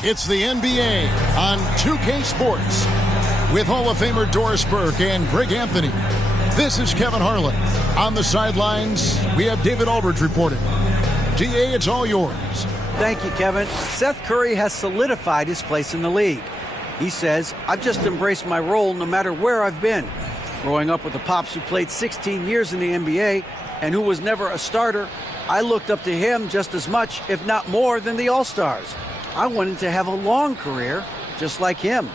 It's the NBA on 2K Sports with Hall of Famer Doris Burke and Greg Anthony. This is Kevin Harlan. On the sidelines, we have David Aldridge reporting. DA, it's all yours. Thank you, Kevin. Seth Curry has solidified his place in the league. He says, I've just embraced my role no matter where I've been. Growing up with the Pops who played 16 years in the NBA and who was never a starter, I looked up to him just as much, if not more, than the All-Stars. I wanted to have a long career, just like him.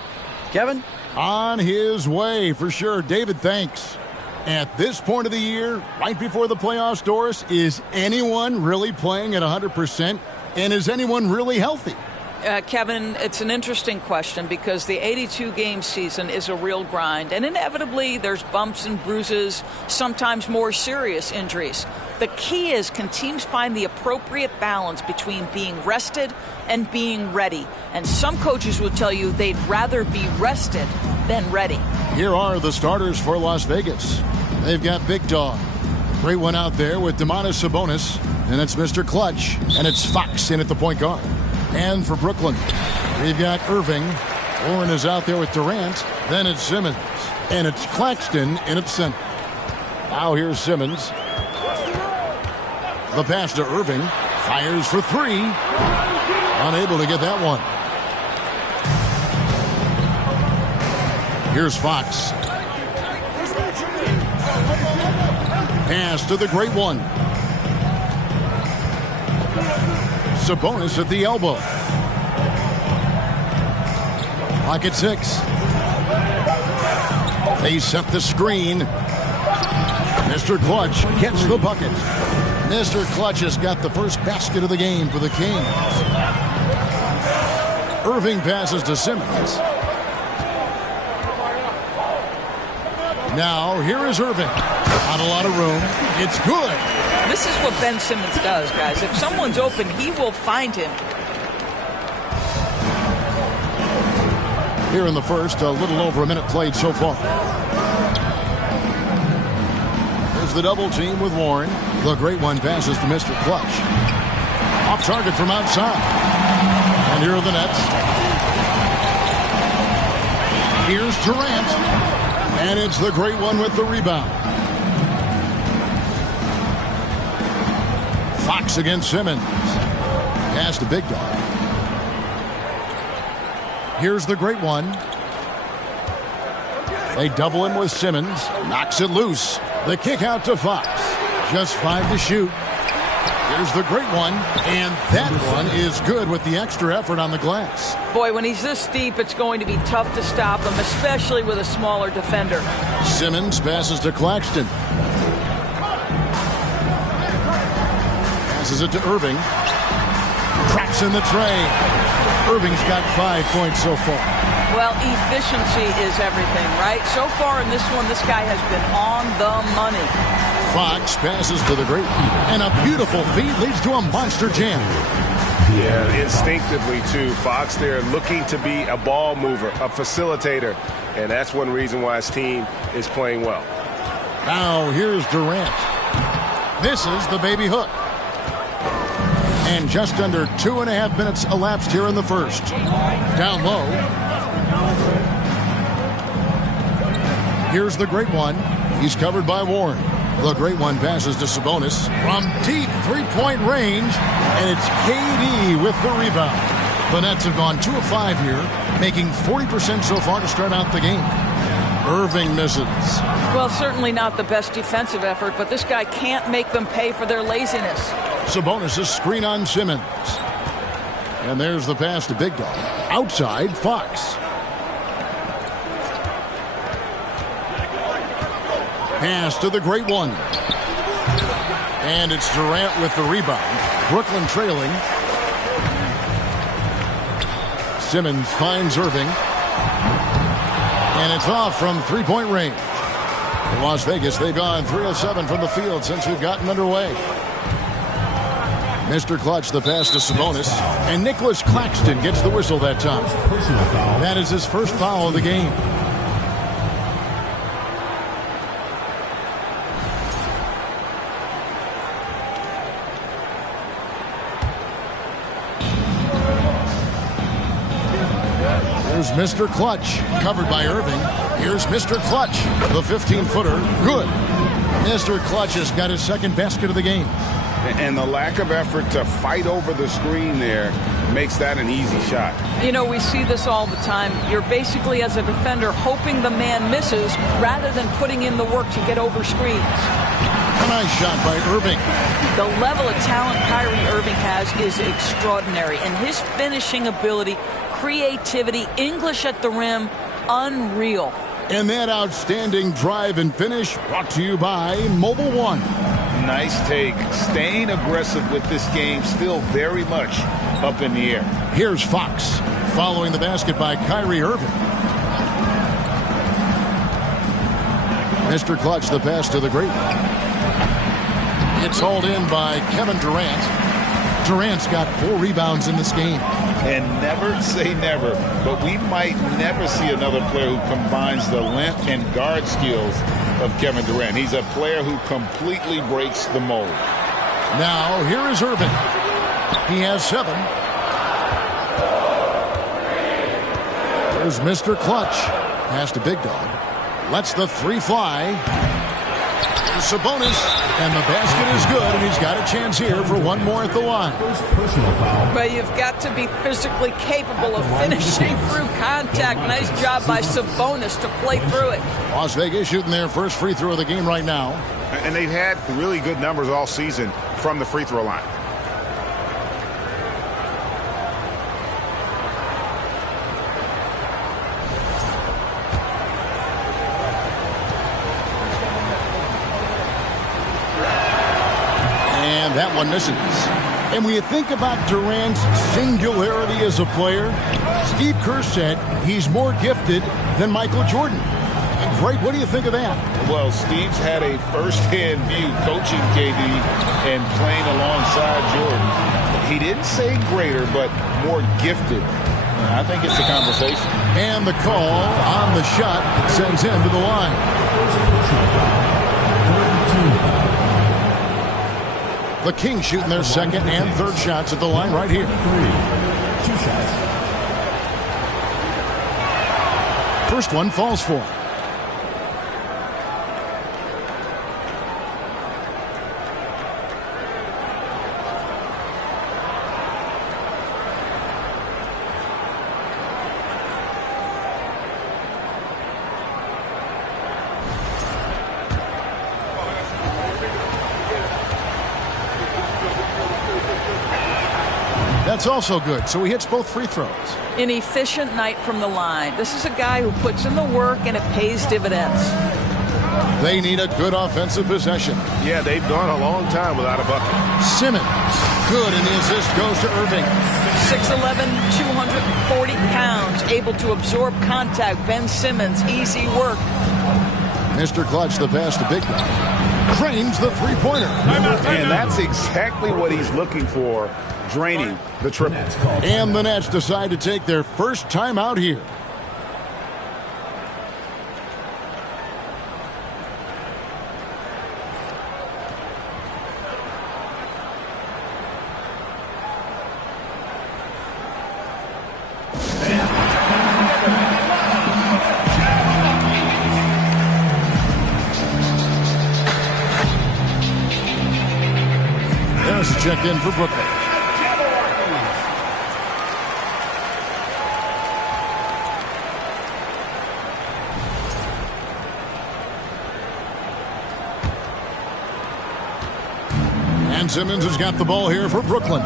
Kevin? On his way, for sure. David, thanks. At this point of the year, right before the playoffs, Doris, is anyone really playing at 100%? And is anyone really healthy? Kevin, it's an interesting question because the 82-game season is a real grind. And inevitably, there's bumps and bruises, sometimes more serious injuries. The key is, can teams find the appropriate balance between being rested and being ready? And some coaches will tell you they'd rather be rested than ready. Here are the starters for Las Vegas. They've got Big Dog. Great one out there with Domantas Sabonis. And it's Mr. Clutch. And it's Fox in at the point guard. And for Brooklyn, we've got Irving. Warren is out there with Durant. Then it's Simmons. And it's Claxton in at center. Now here's Simmons. The pass to Irving. Fires for three. Unable to get that one. Here's Fox. Pass to the great one. Sabonis at the elbow. Clock at 6. They set the screen. Mr. Clutch gets the bucket. Mr. Clutch has got the first basket of the game for the Kings. Irving passes to Simmons. Now, here is Irving. Not a lot of room. It's good. This is what Ben Simmons does, guys. If someone's open, he will find him. Here in the first, a little over a minute played so far. There's the double team with Warren. The great one passes to Mr. Clutch. Off target from outside. And here are the Nets. Here's Durant. And it's the great one with the rebound. Fox against Simmons. Pass to Big Dog. Here's the great one. They double him with Simmons. Knocks it loose. The kick out to Fox. Just 5 to shoot. Here's the great one. And that one is good with the extra effort on the glass. Boy, when he's this deep, it's going to be tough to stop him, especially with a smaller defender. Simmons passes to Claxton. Passes it to Irving. Traps in the tray. Irving's got 5 points so far. Well, efficiency is everything, right? So far in this one, this guy has been on the money. Fox passes to the great. And a beautiful feed leads to a monster jam. Yeah, instinctively, too. Fox there looking to be a ball mover, a facilitator. And that's one reason why his team is playing well. Now, here's Durant. This is the baby hook. And just under 2.5 minutes elapsed here in the first. Down low. Here's the great one. He's covered by Warren. The great one passes to Sabonis from deep three-point range. And it's KD with the rebound. The Nets have gone 2 of 5 here, making 40% so far to start out the game. Irving misses. Well, certainly not the best defensive effort, but this guy can't make them pay for their laziness. Sabonis' screen on Simmons. And there's the pass to Big Dog. Outside, Fox. Pass to the great one. And it's Durant with the rebound. Brooklyn trailing. Simmons finds Irving. And it's off from three-point range. In Las Vegas, they've gone 3 of 7 from the field since we've gotten underway. Mr. Clutch, the pass to Sabonis. And Nicholas Claxton gets the whistle that time. That is his first foul of the game. Here's Mr. Clutch, covered by Irving. Here's Mr. Clutch, the 15-footer. Good. Mr. Clutch has got his second basket of the game. And the lack of effort to fight over the screen there makes that an easy shot. You know, we see this all the time. You're basically, as a defender, hoping the man misses rather than putting in the work to get over screens. A nice shot by Irving. The level of talent Kyrie Irving has is extraordinary, and his finishing ability, creativity, English at the rim, unreal. And that outstanding drive and finish brought to you by Mobile One. Nice take. Staying aggressive with this game, still very much up in the air. Here's Fox, following the basket by Kyrie Irving. Mr. Clutch, the pass to the great one. It's hauled in by Kevin Durant. Durant's got 4 rebounds in this game. And never say never, but we might never see another player who combines the length and guard skills of Kevin Durant. He's a player who completely breaks the mold. Now, here is Irving. He has 7. There's Mr. Clutch. Pass to Big Dog. Lets the 3 fly. Here's Sabonis. And the basket is good, and he's got a chance here for one more at the line. But you've got to be physically capable of finishing through contact. Nice job by Sabonis to play through it. Las Vegas shooting their first free throw of the game right now. And they've had really good numbers all season from the free throw line. That one misses. And when you think about Durant's singularity as a player, Steve Kerr said he's more gifted than Michael Jordan. Greg, what do you think of that? Well, Steve's had a first-hand view coaching KD and playing alongside Jordan. He didn't say greater, but more gifted. I think it's a conversation. And the call on the shot sends him to the line. The Kings shooting their second and third shots at the line right here. 2 shots. First one falls for. That's also good, so he hits both free throws. An efficient night from the line. This is a guy who puts in the work, and it pays dividends. They need a good offensive possession. Yeah, they've gone a long time without a bucket. Simmons, good, and the assist goes to Irving. 6'11", 240 pounds, able to absorb contact. Ben Simmons, easy work. Mr. Clutch, the pass to Big Dog. Drains the three-pointer. And that's exactly what he's looking for, draining the triple. And the Nets decide to take their first time out here. Checked in for Brooklyn. And Simmons has got the ball here for Brooklyn.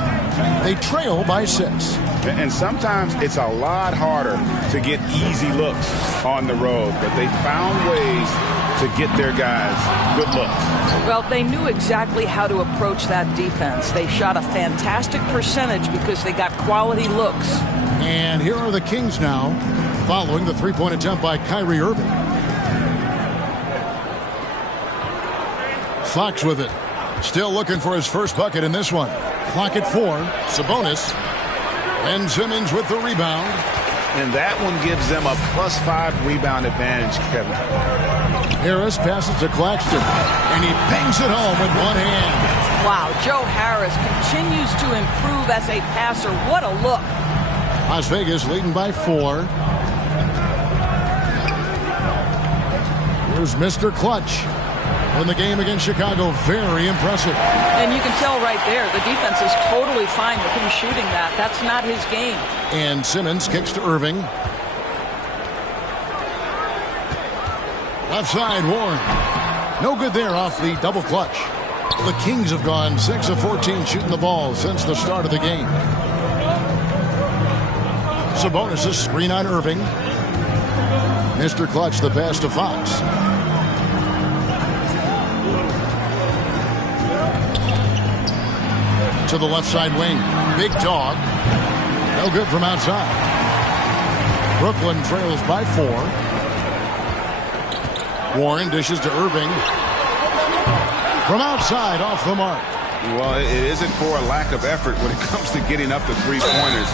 They trail by 6. And sometimes it's a lot harder to get easy looks on the road, but they found ways to get their guys good looks. Well, they knew exactly how to approach that defense. They shot a fantastic percentage because they got quality looks. And here are the Kings now, following the three-point attempt by Kyrie Irving. Fox with it. Still looking for his first bucket in this one. Clock at 4. Sabonis. And Simmons with the rebound. And that one gives them a +5 rebound advantage, Kevin. Harris passes to Claxton, and he bangs it home with one hand. Wow, Joe Harris continues to improve as a passer. What a look. Las Vegas leading by 4. Here's Mr. Clutch in the game against Chicago. Very impressive. And you can tell right there, the defense is totally fine with him shooting that. That's not his game. And Simmons kicks to Irving. Left side, Warren. No good there off the double clutch. The Kings have gone 6 of 14 shooting the ball since the start of the game. Sabonis' screen on Irving. Mr. Clutch the pass to Fox. To the left side wing. Big dog. No good from outside. Brooklyn trails by 4. Warren dishes to Irving. From outside, off the mark. Well, it isn't for a lack of effort when it comes to getting up the three-pointers,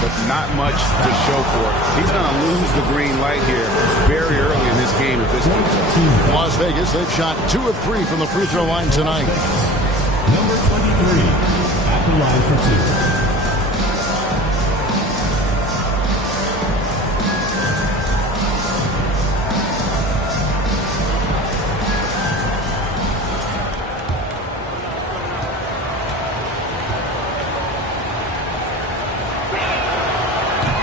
but not much to show for it. He's going to lose the green light here very early in this game if this keeps up. Las Vegas, they've shot 2 of 3 from the free throw line tonight. Number 23 at the line for 2.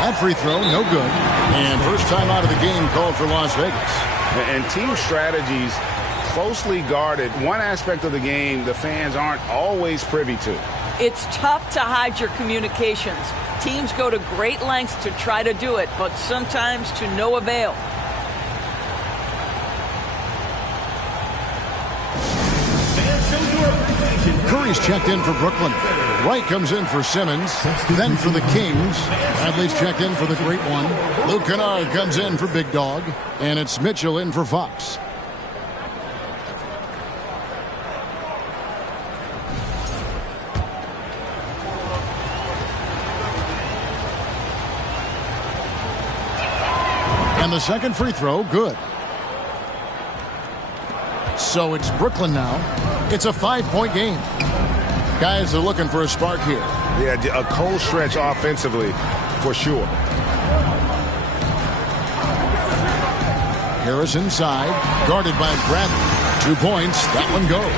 That free throw, no good. And first time out of the game called for Las Vegas. And team strategies closely guarded. One aspect of the game the fans aren't always privy to. It's tough to hide your communications. Teams go to great lengths to try to do it, but sometimes to no avail. Curry's checked in for Brooklyn. Wright comes in for Simmons. Then for the Kings, Bradley's checked in for the Great One. Luke Kennard comes in for Big Dog. And it's Mitchell in for Fox. And the second free throw, good. So it's Brooklyn now. It's a 5-point game. Guys are looking for a spark here. Yeah, a cold stretch offensively, for sure. Harris inside, guarded by Bradley. 2 points, that one goes.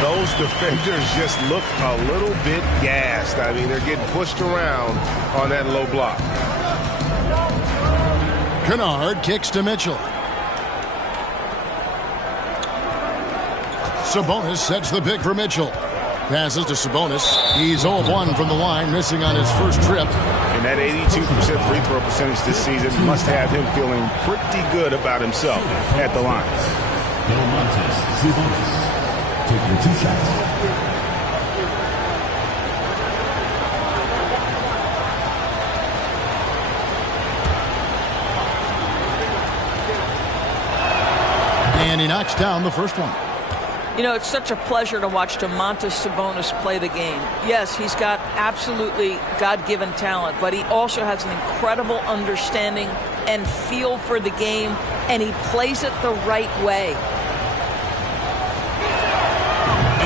Those defenders just look a little bit gassed. I mean, they're getting pushed around on that low block. Kennard kicks to Mitchell. Sabonis sets the pick for Mitchell. Passes to Sabonis. He's 0-1 from the line, missing on his first trip. And that 82% free throw percentage this season must have him feeling pretty good about himself at the line. Domantas Sabonis taking 2 shots. And he knocks down the first one. You know, it's such a pleasure to watch Domantas Sabonis play the game. Yes, he's got absolutely God-given talent, but he also has an incredible understanding and feel for the game, and he plays it the right way.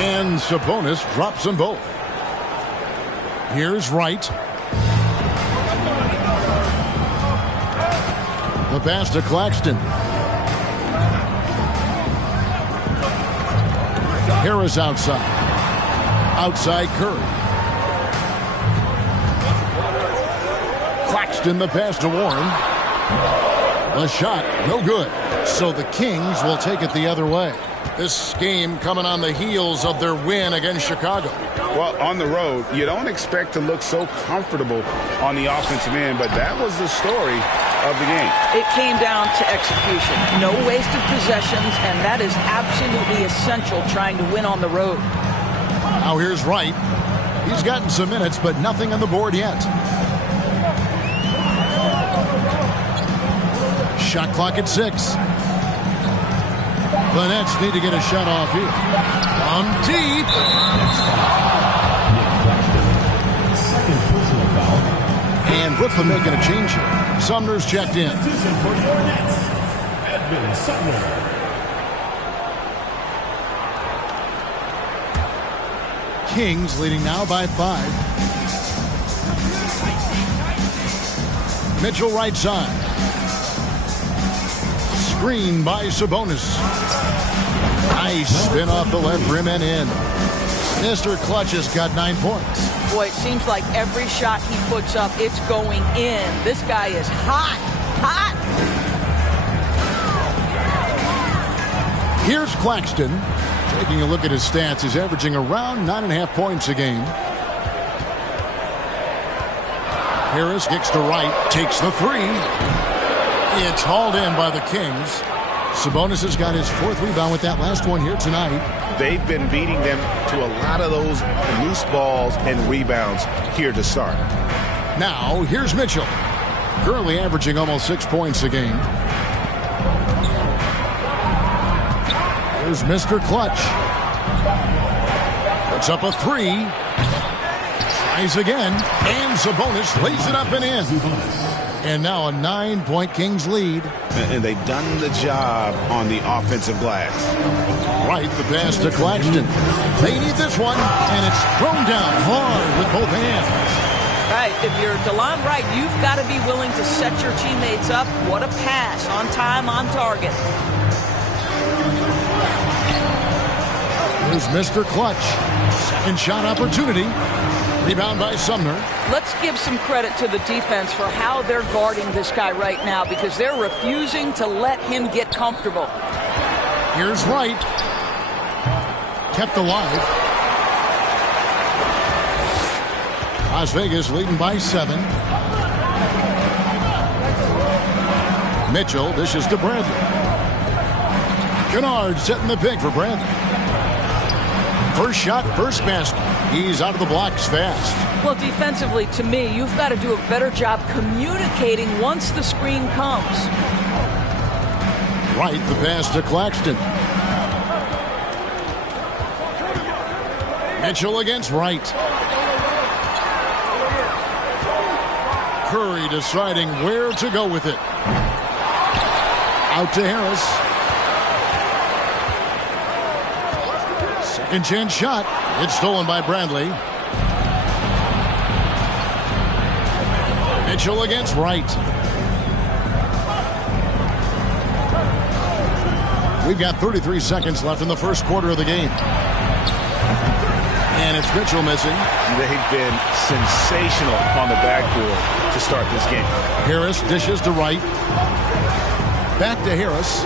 And Sabonis drops them both. Here's Wright. The pass to Claxton. Harris outside. Outside Curry. Claxton the pass to Warren. The shot, no good. So the Kings will take it the other way. This game coming on the heels of their win against Chicago. Well, on the road, you don't expect to look so comfortable on the offensive end, but that was the story of the game. It came down to execution. No wasted possessions, and that is absolutely essential trying to win on the road. Now here's Wright. He's gotten some minutes, but nothing on the board yet. Shot clock at 6. The Nets need to get a shot off here. On deep. Second personal foul. And Brooklyn making a change here. Sumner's checked in. Substitution for your Nets, Edmund Sumner. Kings leading now by 5. Mitchell right side. Screen by Sabonis. Nice spin off the left rim and in. Mr. Clutch has got 9 points. Boy, it seems like every shot he puts up, it's going in. This guy is hot. Hot. Here's Claxton. Taking a look at his stats, he's averaging around 9.5 points a game. Harris kicks to right, takes the three. It's hauled in by the Kings. Sabonis has got his 4th rebound with that last one here tonight. They've been beating them to a lot of those loose balls and rebounds here to start. Now, here's Mitchell. Currently averaging almost 6 points a game. Here's Mr. Clutch. Puts up a three. Tries again. And Sabonis lays it up and in. And now a 9-point Kings lead. And they've done the job on the offensive glass. Right, the pass to Claxton. They need this one. And it's thrown down hard with both hands. Right, if you're DeLon Wright, you've got to be willing to set your teammates up. What a pass. On time, on target. Here's Mr. Clutch. Second shot opportunity. Rebound by Sumner. Let's give some credit to the defense for how they're guarding this guy right now because they're refusing to let him get comfortable. Here's Wright. Kept alive. Las Vegas leading by 7. Mitchell dishes to Bradley. Kennard setting the pick for Bradley. First shot, first basket. He's out of the blocks fast. Well, defensively, to me, you've got to do a better job communicating once the screen comes. Right, the pass to Claxton. Mitchell against Wright. Curry deciding where to go with it. Out to Harris. Second chance shot. It's stolen by Bradley. Mitchell against Wright. We've got 33 seconds left in the first quarter of the game. And it's Mitchell missing. They've been sensational on the backboard to start this game. Harris dishes to Wright. Back to Harris.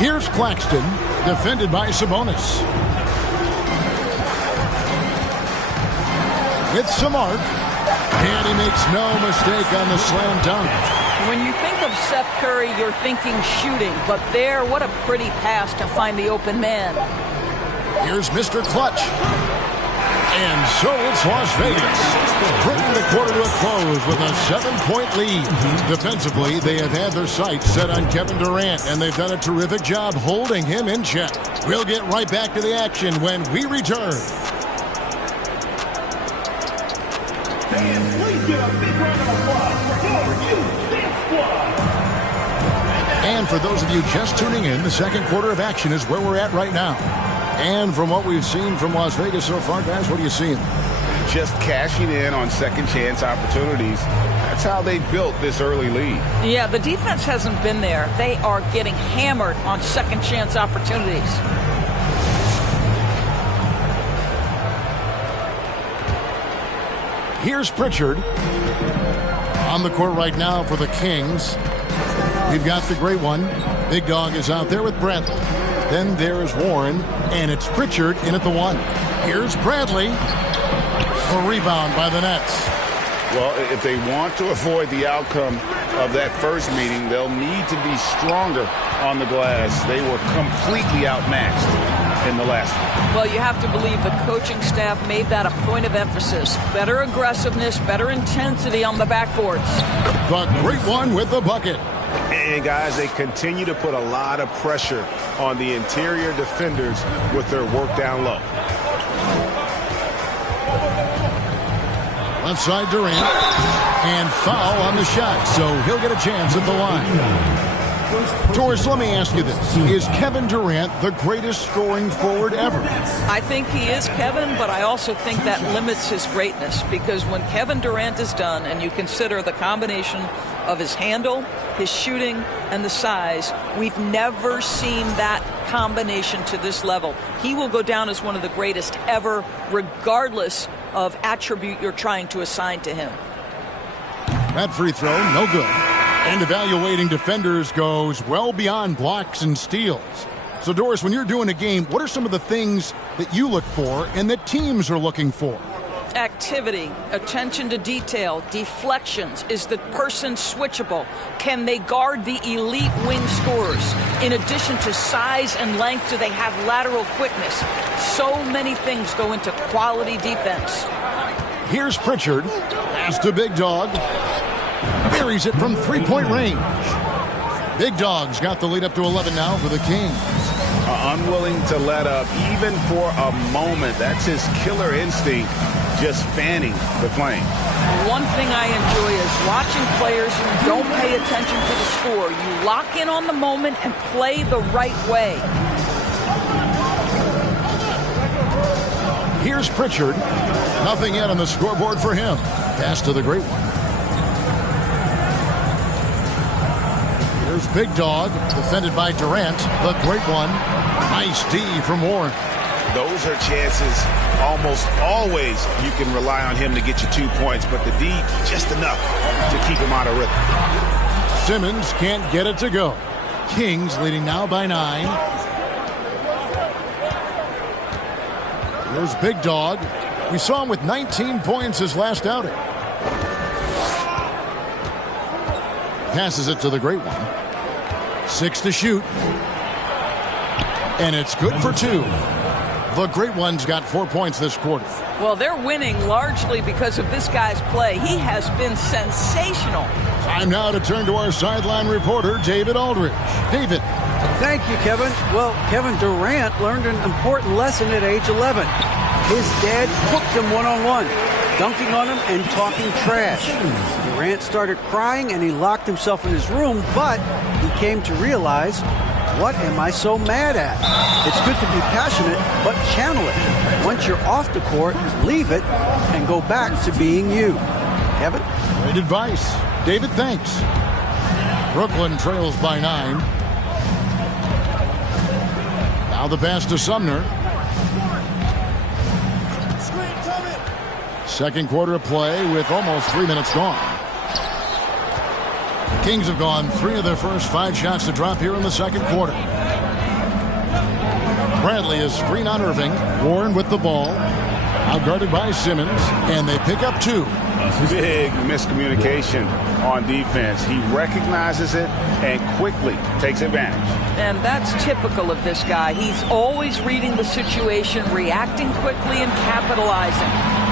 Here's Claxton, defended by Sabonis. With some arc, and he makes no mistake on the slam dunk. When you think of Seth Curry, you're thinking shooting, but there, what a pretty pass to find the open man. Here's Mr. Clutch. And so it's Las Vegas, bringing the quarter to a close with a 7-point lead. Defensively, they have had their sights set on Kevin Durant, and they've done a terrific job holding him in check. We'll get right back to the action when we return. Fans, please give a big round of applause for your Dance Squad. And for those of you just tuning in, the second quarter of action is where we're at right now. And from what we've seen from Las Vegas so far, guys, what are you seeing? Just cashing in on second chance opportunities. That's how they built this early lead. Yeah, the defense hasn't been there. They are getting hammered on second chance opportunities. Here's Pritchard on the court right now for the Kings. We've got the great one. Big Dog is out there with Bradley. Then there is Warren, and it's Pritchard in at the 1. Here's Bradley. A rebound by the Nets. Well, if they want to avoid the outcome of that first meeting, they'll need to be stronger on the glass. They were completely outmatched in the last one. Well, you have to believe the coaching staff made that a point of emphasis. Better aggressiveness, better intensity on the backboards. The great one with the bucket. And, guys, they continue to put a lot of pressure on the interior defenders with their work down low. Left side Durant. And foul on the shot, so he'll get a chance at the line. Doris, let me ask you this. Is Kevin Durant the greatest scoring forward ever? I think he is, Kevin, but I also think that limits his greatness, because when Kevin Durant is done and you consider the combination of his handle, his shooting, and the size, we've never seen that combination to this level. He will go down as one of the greatest ever, regardless of attribute you're trying to assign to him. That free throw, no good. And evaluating defenders goes well beyond blocks and steals. So, Doris, when you're doing a game, what are some of the things that you look for and that teams are looking for? Activity, attention to detail, deflections. Is the person switchable? Can they guard the elite wing scorers? In addition to size and length, do they have lateral quickness? So many things go into quality defense. Here's Pritchard. Pass to Big Dog. Buries it from three-point range. Big Dog's got the lead up to 11 now for the Kings. Unwilling to let up even for a moment. That's his killer instinct, just fanning the flame. One thing I enjoy is watching players who don't pay attention to the score. You lock in on the moment and play the right way. Here's Pritchard. Nothing yet on the scoreboard for him. Pass to the Great One. Here's Big Dog, defended by Durant. The Great One. Nice D from Warren. Those are chances almost always you can rely on him to get you 2 points, but the D just enough to keep him out of rhythm. Simmons can't get it to go. Kings leading now by 9. Here's Big Dog. We saw him with 19 points his last outing. Passes it to the Great One. 6 to shoot. And it's good for 2. The Great One's got 4 points this quarter. Well, they're winning largely because of this guy's play. He has been sensational. Time now to turn to our sideline reporter, David Aldridge. David. Thank you, Kevin. Well, Kevin Durant learned an important lesson at age 11. His dad cooked him one-on-one, dunking on him and talking trash. Durant started crying and he locked himself in his room, but he came to realize, what am I so mad at? It's good to be passionate, but channel it. Once you're off the court, leave it and go back to being you. Kevin? Great advice. David, thanks. Brooklyn trails by 9. Now the pass to Sumner. Second quarter of play with almost 3 minutes gone. The Kings have gone 3 of their first 5 shots to drop here in the second quarter. Bradley is screen on Irving. Warren with the ball. Outguarded by Simmons. And they pick up 2. Big miscommunication on defense. He recognizes it and quickly takes advantage. And that's typical of this guy. He's always reading the situation, reacting quickly, and capitalizing.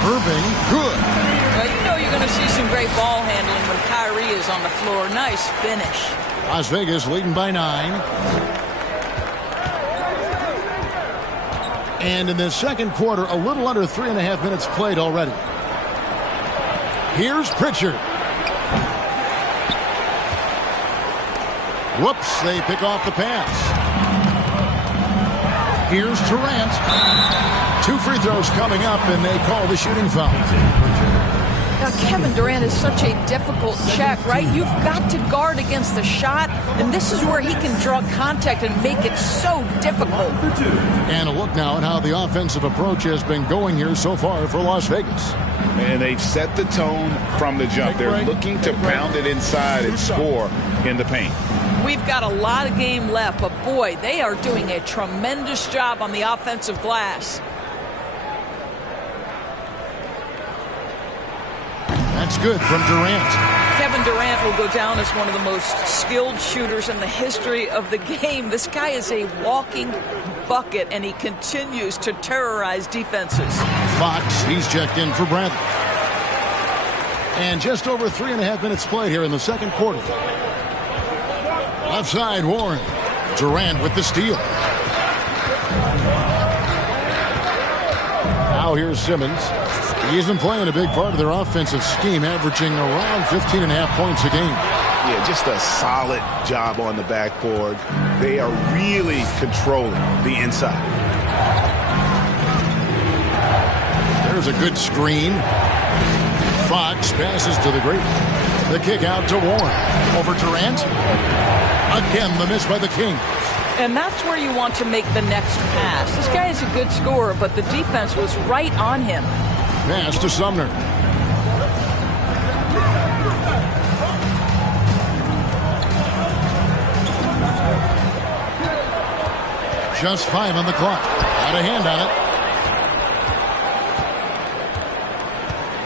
Irving, good. Well, you know you're going to see some great ball handling when Kyrie is on the floor. Nice finish. Las Vegas leading by 9. And in the second quarter, a little under 3.5 minutes played already. Here's Pritchard. Whoops, they pick off the pass. Here's Durant. 2 free throws coming up, and they call the shooting foul. Now, Kevin Durant is such a difficult check, right? You've got to guard against the shot, and this is where he can draw contact and make it so difficult. And a look now at how the offensive approach has been going here so far for Las Vegas. And they've set the tone from the jump. They're looking to pound it inside and score in the paint. We've got a lot of game left, but boy, they are doing a tremendous job on the offensive glass. That's good from Durant. Kevin Durant will go down as one of the most skilled shooters in the history of the game. This guy is a walking bucket, and he continues to terrorize defenses. Fox, he's checked in for Bradley. And just over 3.5 minutes played here in the second quarter. Left side, Warren. Durant with the steal. Now here's Simmons. He isn't playing a big part of their offensive scheme, averaging around 15.5 points a game. Yeah, just a solid job on the backboard. They are really controlling the inside. There's a good screen. Fox passes to the great. The kick out to Warren. Over Durant. Again, the miss by the Kings. And that's where you want to make the next pass. This guy is a good scorer, but the defense was right on him. Pass to Sumner. Just 5 on the clock. Got a hand on it.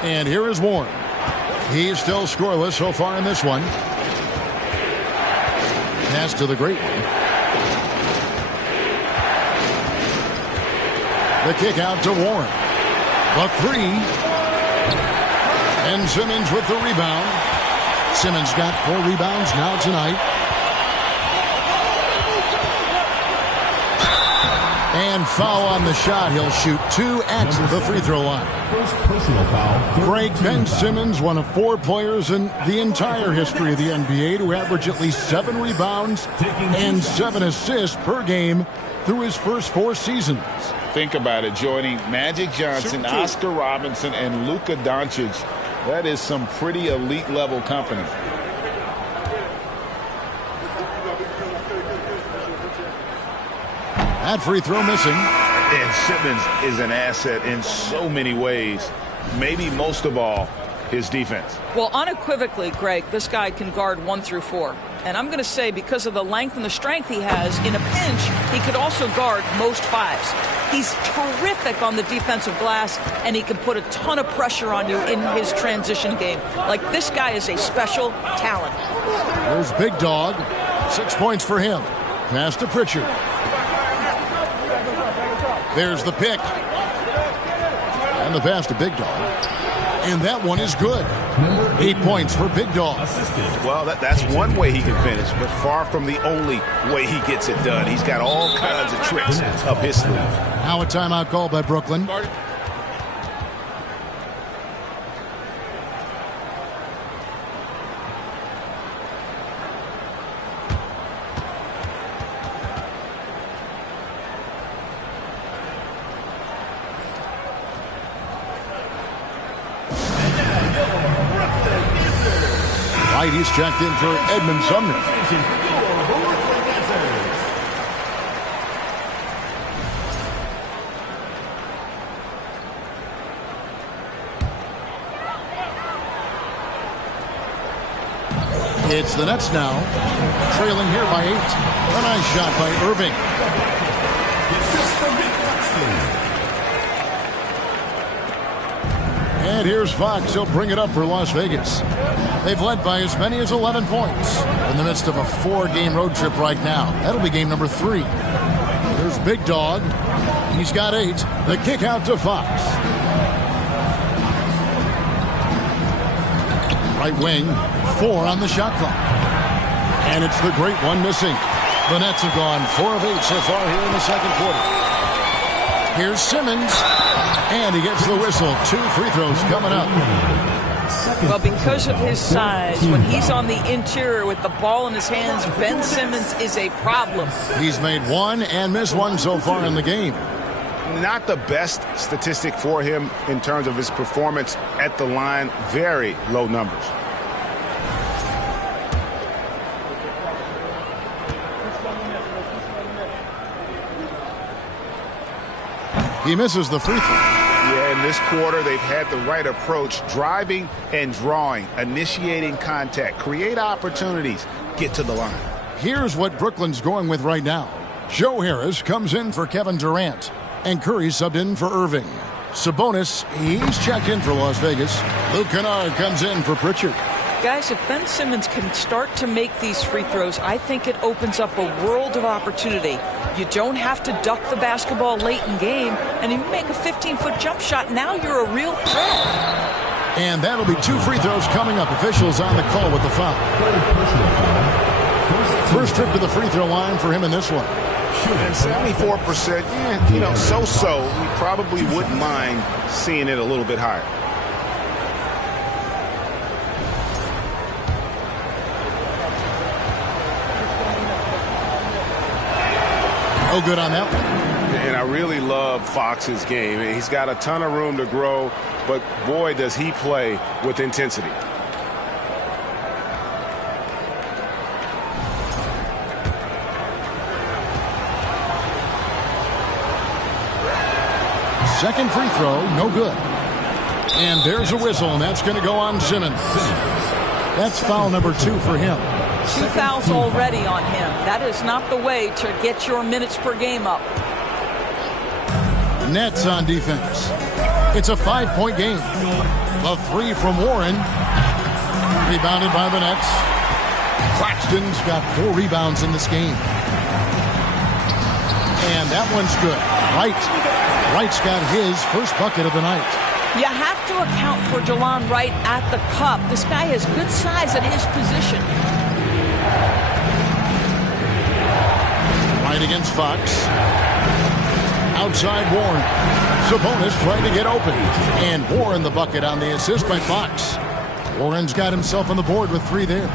And here is Warren. He's still scoreless so far in this one. Pass to the great one. The kick out to Warren. The 3. And Simmons with the rebound. Simmons got 4 rebounds now tonight. And foul on the shot. He'll shoot 2 at the free throw line. First personal foul. Greg, Ben Simmons, one of 4 players in the entire history of the NBA to average at least 7 rebounds and 7 assists per game through his first 4 seasons. Think about it, joining Magic Johnson, Oscar Robinson, and Luka Doncic. That is some pretty elite level company. That free throw missing. And Simmons is an asset in so many ways. Maybe most of all, his defense. Well, unequivocally, Greg, this guy can guard 1 through 4. And I'm going to say because of the length and the strength he has, in a pinch, he could also guard most 5s. He's terrific on the defensive glass, and he can put a ton of pressure on you in his transition game. Like, this guy is a special talent. There's Big Dog. 6 points for him. Pass to Pritchard. There's the pick. And the pass to Big Dog. And that one is good. 8 points for Big Dog. Well, that's one way he can finish, but far from the only way he gets it done. He's got all kinds of tricks up his sleeve. Now a timeout called by Brooklyn. He's checked in for Edmund Sumner. It's the Nets now, trailing here by 8. A nice shot by Irving. And here's Fox. He'll bring it up for Las Vegas. They've led by as many as 11 points in the midst of a 4-game road trip right now. That'll be game number 3. There's Big Dog. He's got 8. The kick out to Fox. Right wing, 4 on the shot clock. And it's the great one missing. The Nets have gone 4 of 8 so far here in the second quarter. Here's Simmons. And he gets the whistle. 2 free throws coming up. Well, because of his size, when he's on the interior with the ball in his hands, Ben Simmons is a problem. He's made 1 and missed 1 so far in the game. Not the best statistic for him in terms of his performance at the line. Very low numbers. He misses the free throw. Yeah, in this quarter, they've had the right approach, driving and drawing, initiating contact, create opportunities, get to the line. Here's what Brooklyn's going with right now. Joe Harris comes in for Kevin Durant, and Curry subbed in for Irving. Sabonis, he's checked in for Las Vegas. Luke Kennard comes in for Pritchard. Guys, if Ben Simmons can start to make these free throws, I think it opens up a world of opportunity. You don't have to duck the basketball late in game, and if you make a 15-foot jump shot, now you're a real threat. And that'll be 2 free throws coming up. Officials on the call with the foul. First trip to the free throw line for him in this one. And 74%, so-so. We probably wouldn't mind seeing it a little bit higher. No good on that one. And I really love Fox's game. He's got a ton of room to grow, but boy, does he play with intensity. Second free throw, no good. And there's a whistle, and that's going to go on Simmons. That's foul number 2 for him. 2 fouls already on him. That is not the way to get your minutes per game up. Nets on defense. It's a 5-point game. A 3 from Warren. Rebounded by the Nets. Claxton's got 4 rebounds in this game. And that one's good. Wright's got his first bucket of the night. You have to account for Delon Wright at the cup. This guy has good size at his position. Wright against Fox. Outside Warren. Sabonis trying to get open. And Warren the bucket on the assist by Fox. Warren's got himself on the board with 3 there.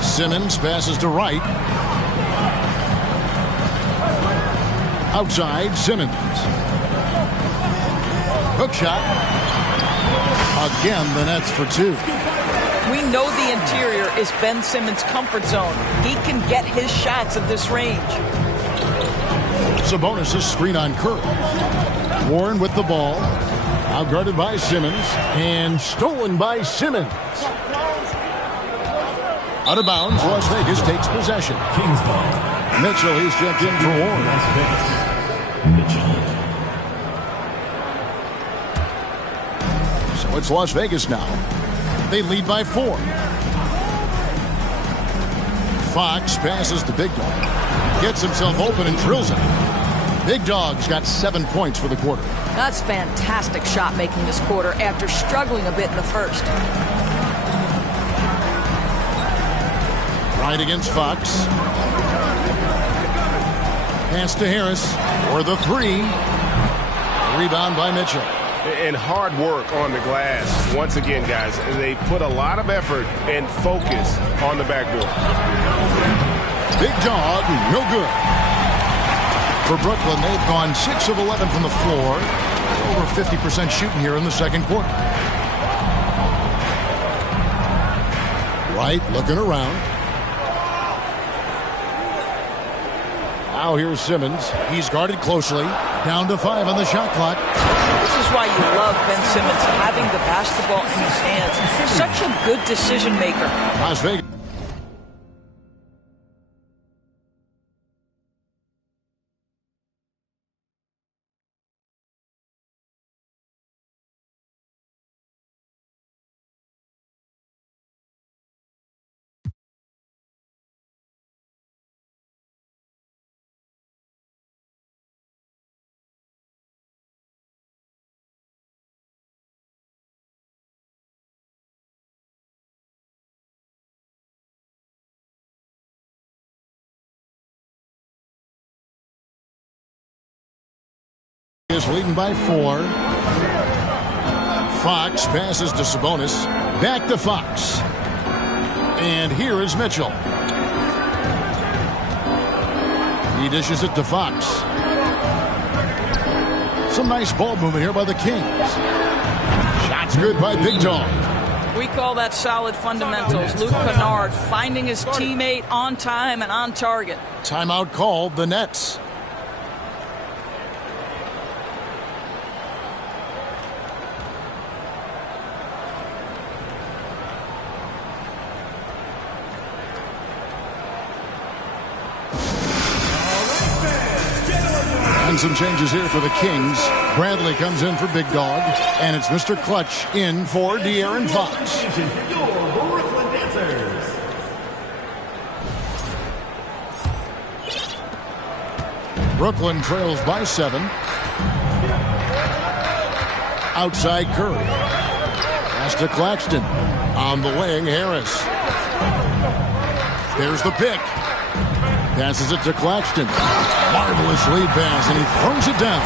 Simmons passes to Wright. Outside, Simmons. Hook shot. Again, the Nets for 2. We know the interior is Ben Simmons' comfort zone. He can get his shots at this range. Sabonis' screen on Curry. Warren with the ball. Outguarded by Simmons. And stolen by Simmons. Out of bounds, Las Vegas takes possession. Mitchell, he's checked in for Warren. So it's Las Vegas now. They lead by 4. Fox passes to Big Dog. Gets himself open and drills it. Big Dog's got 7 points for the quarter. That's fantastic shot making this quarter after struggling a bit in the first. Right against Fox. Pass to Harris for the 3. Rebound by Mitchell. And hard work on the glass. Once again, guys, they put a lot of effort and focus on the backboard. Big Dog, no good. For Brooklyn, they've gone 6 of 11 from the floor. Over 50% shooting here in the second quarter. Wright looking around. Now here's Simmons. He's guarded closely. Down to 5 on the shot clock. This is why you love Ben Simmons having the basketball in his hands. Such a good decision maker. Las Vegas. Is leading by 4. Fox passes to Sabonis. Back to Fox. And here is Mitchell. He dishes it to Fox. Some nice ball movement here by the Kings. Shots good by Big Dog. We call that solid fundamentals. Luke Kennard finding his teammate on time and on target. Timeout called, the Nets. And some changes here for the Kings. Bradley comes in for Big Dog, and it's Mr. Clutch in for De'Aaron Fox. Brooklyn trails by 7. Outside Curry. Pass to Claxton. On the wing, Harris. There's the pick. Passes it to Claxton. Marvelous lead pass, and he throws it down.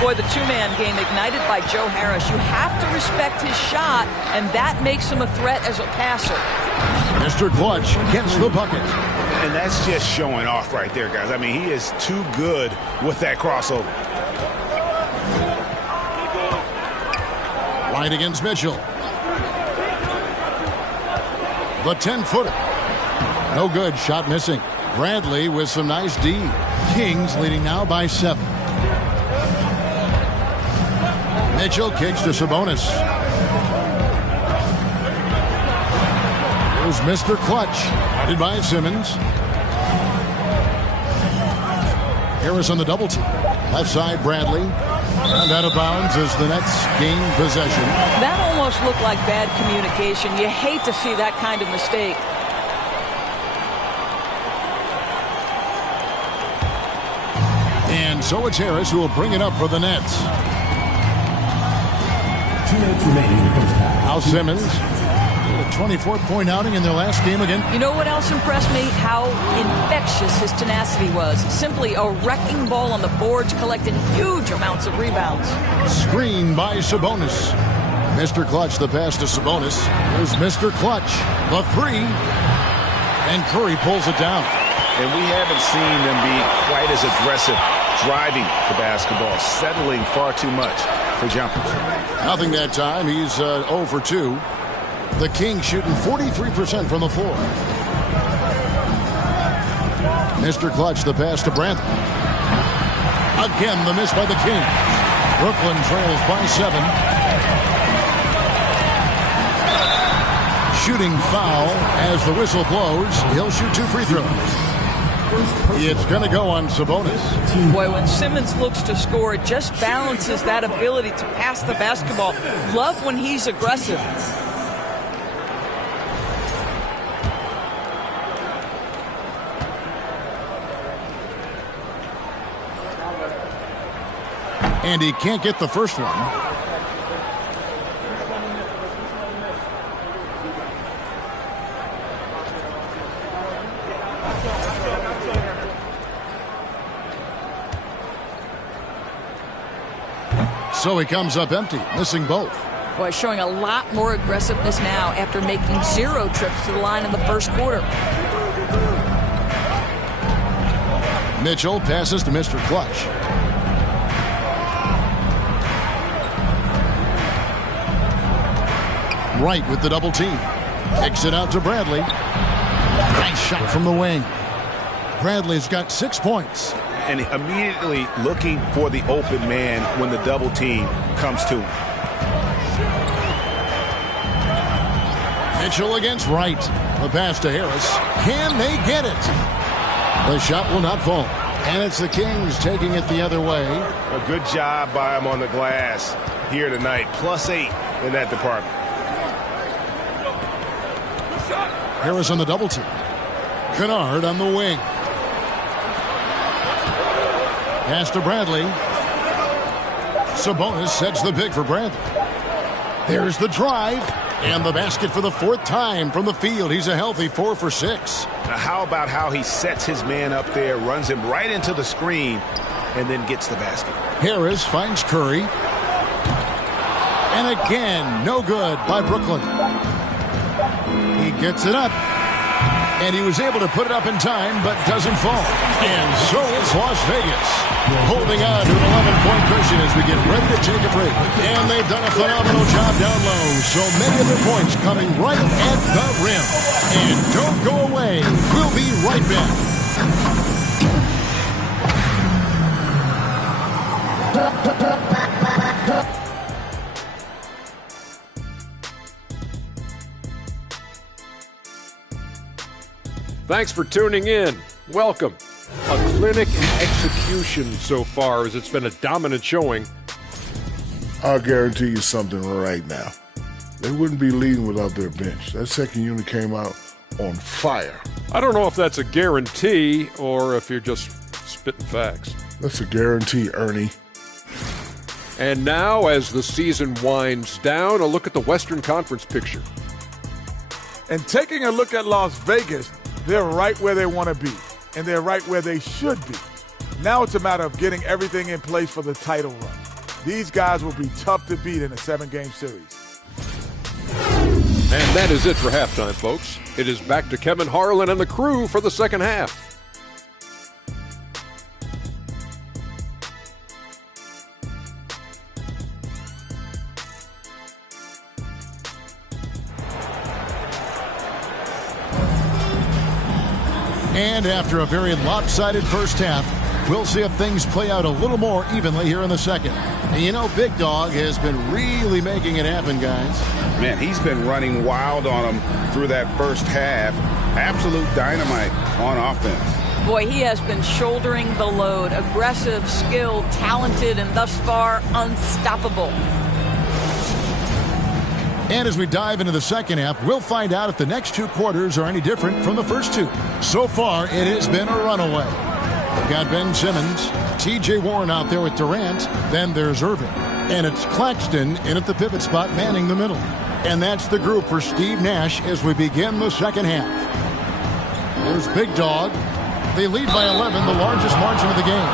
Boy, the two-man game ignited by Joe Harris. You have to respect his shot, and that makes him a threat as a passer. Mr. Clutch gets the bucket. And that's just showing off right there, guys. I mean, he is too good with that crossover. Right against Mitchell. The 10-footer. No good. Shot missing. Bradley with some nice D. Kings leading now by 7. Mitchell kicks to Sabonis. Here's Mr. Clutch. Guarded by Simmons. Harris on the double team. Left side, Bradley. And out of bounds as the Nets gain possession. That almost looked like bad communication. You hate to see that kind of mistake. And so it's Harris who will bring it up for the Nets. 2 minutes remaining in the first half. Al Simmons, a 24-point outing in their last game again. You know what else impressed me? How infectious his tenacity was. Simply a wrecking ball on the boards, collecting huge amounts of rebounds. Screen by Sabonis. Mr. Clutch, the pass to Sabonis. Here's Mr. Clutch, the 3. And Curry pulls it down. And we haven't seen them be quite as aggressive driving the basketball, settling far too much for jumpers. Nothing that time. He's 0 for 2. The Kings shooting 43% from the floor. Mr. Clutch, the pass to Brandt. Again, the miss by the Kings. Brooklyn trails by 7. Shooting foul as the whistle blows. He'll shoot 2 free throws. It's going to go on Sabonis. Boy, when Simmons looks to score, it just balances that ability to pass the basketball. Love when he's aggressive. And he can't get the first one. So he comes up empty, missing both. Boy, showing a lot more aggressiveness now after making 0 trips to the line in the first quarter. Mitchell passes to Mr. Clutch. Right with the double team. Kicks it out to Bradley. Nice shot from the wing. Bradley's got 6 points. And immediately looking for the open man when the double team comes to him. Mitchell against Wright. The pass to Harris. Can they get it? The shot will not fall. And it's the Kings taking it the other way. A good job by him on the glass here tonight. +8 in that department. Harris on the double team. Kennard on the wing. Pass to Bradley. Sabonis sets the pick for Bradley. There's the drive. And the basket for the 4th time from the field. He's a healthy 4 for 6. Now how about how he sets his man up there, runs him right into the screen, and then gets the basket. Harris finds Curry. And again, no good by Brooklyn. He gets it up. And he was able to put it up in time, but doesn't fall. And so it's Las Vegas, holding on to an 11-point cushion as we get ready to take a break. And they've done a phenomenal job down low. So many of their points coming right at the rim. And don't go away. We'll be right back. Thanks for tuning in. Welcome. A clinic in execution so far, as it's been a dominant showing. I'll guarantee you something right now. They wouldn't be leading without their bench. That second unit came out on fire. I don't know if that's a guarantee or if you're just spitting facts. That's a guarantee, Ernie. And now, as the season winds down, a look at the Western Conference picture. And taking a look at Las Vegas, they're right where they want to be, and they're right where they should be. Now it's a matter of getting everything in place for the title run. These guys will be tough to beat in a 7-game series. And that is it for halftime, folks. It is back to Kevin Harlan and the crew for the second half. And after a very lopsided first half, we'll see if things play out a little more evenly here in the second. And you know, Big Dog has been really making it happen, guys. Man, he's been running wild on them through that first half. Absolute dynamite on offense. Boy, he has been shouldering the load. Aggressive, skilled, talented, and thus far unstoppable. And as we dive into the second half, we'll find out if the next two quarters are any different from the first two. So far, it has been a runaway. We've got Ben Simmons, T.J. Warren out there with Durant. Then there's Irving. And it's Claxton in at the pivot spot manning the middle. And that's the group for Steve Nash as we begin the second half. There's Big Dog. They lead by 11, the largest margin of the game.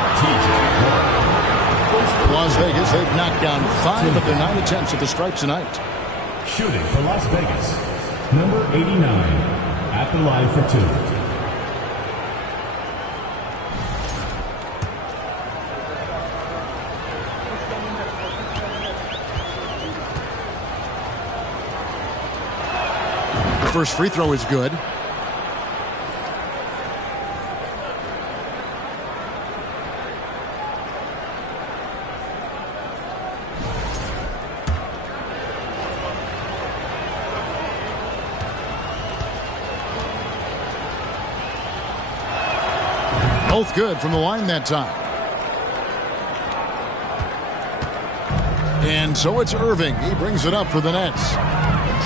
Las Vegas, they've knocked down 5 of their 9 attempts at the stripe tonight. Shooting for Las Vegas, number 89, at the line for 2. First free throw is good. Both good from the line that time. And so it's Irving. He brings it up for the Nets.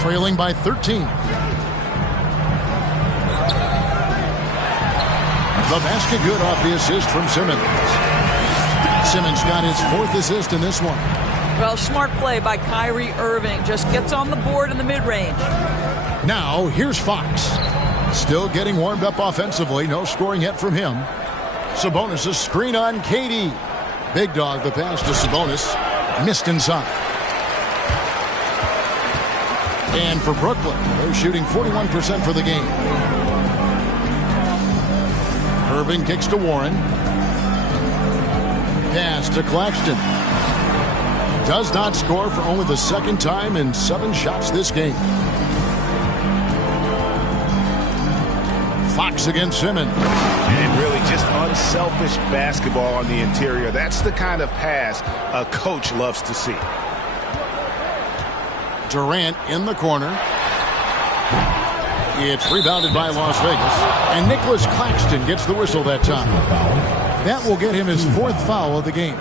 Trailing by 13. The basket good off the assist from Simmons. Simmons got his 4th assist in this one. Well, smart play by Kyrie Irving. Just gets on the board in the mid-range. Now, here's Fox. Still getting warmed up offensively. No scoring yet from him. Sabonis' screen on KD. Big Dog, the pass to Sabonis. Missed inside. And for Brooklyn, they're shooting 41% for the game. Irving kicks to Warren. Pass to Claxton. Does not score for only the second time in 7 shots this game. Fox against Simmons. And really just unselfish basketball on the interior. That's the kind of pass a coach loves to see. Durant in the corner. It's rebounded by Las Vegas. And Nicholas Claxton gets the whistle that time. That will get him his 4th foul of the game.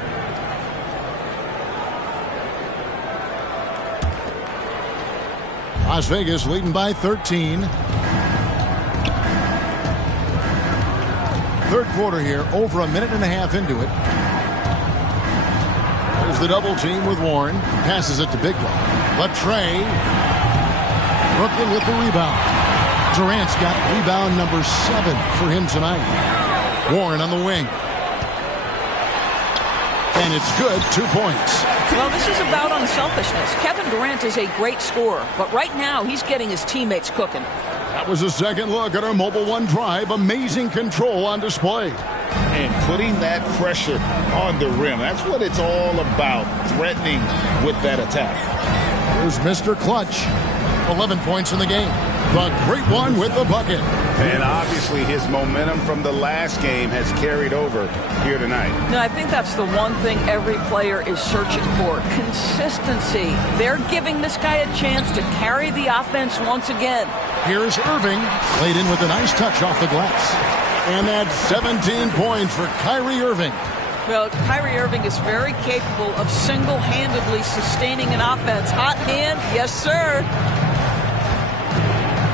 Las Vegas leading by 13. Third quarter here, over a minute and a half into it. There's the double team with Warren. Passes it to Big Dog. Latrey. Brooklyn with the rebound. Durant's got rebound number 7 for him tonight. Warren on the wing. And it's good, 2 points. Well, this is about unselfishness. Kevin Durant is a great scorer, but right now he's getting his teammates cooking. That was a second look at our Mobile One drive. Amazing control on display. And putting that pressure on the rim. That's what it's all about, threatening with that attack. Here's Mr. Clutch. 11 points in the game. The great one with the bucket. And obviously his momentum from the last game has carried over here tonight. No, I think that's the one thing every player is searching for. Consistency. They're giving this guy a chance to carry the offense once again. Here's Irving. Laid in with a nice touch off the glass. And that's 17 points for Kyrie Irving. Well, Kyrie Irving is very capable of single-handedly sustaining an offense. Hot hand, yes, sir.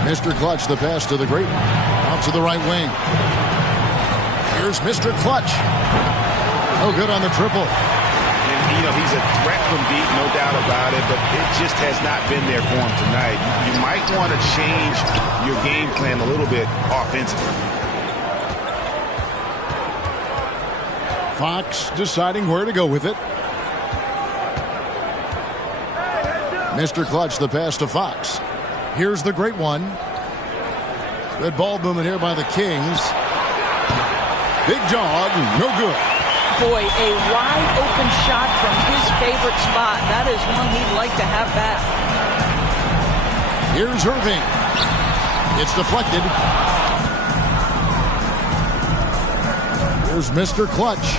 Mr. Clutch, the pass to the great one. Out to the right wing. Here's Mr. Clutch. No good on the triple. And, you know, he's a threat from deep, no doubt about it, but it just has not been there for him tonight. You might want to change your game plan a little bit offensively. Fox deciding where to go with it. Mr. Clutch, the pass to Fox. Here's the great one. Good ball movement here by the Kings. Big dog, no good. Boy, a wide open shot from his favorite spot. That is one he'd like to have back. Here's Irving. It's deflected. Here's Mr. Clutch.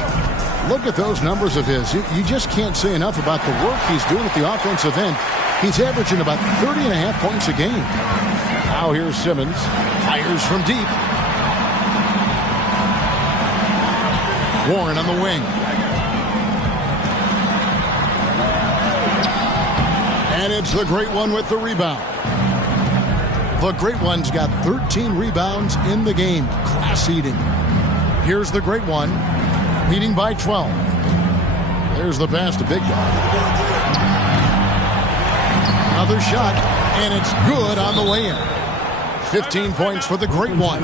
Look at those numbers of his. You just can't say enough about the work he's doing at the offensive end. He's averaging about 30.5 points a game. Now here's Simmons. Fires from deep. Warren on the wing. And it's the great one with the rebound. The great one's got 13 rebounds in the game. Class eating. Here's the great one. Leading by 12. There's the pass to Big Dog. Another shot, and it's good on the way in. 15 points for the great one.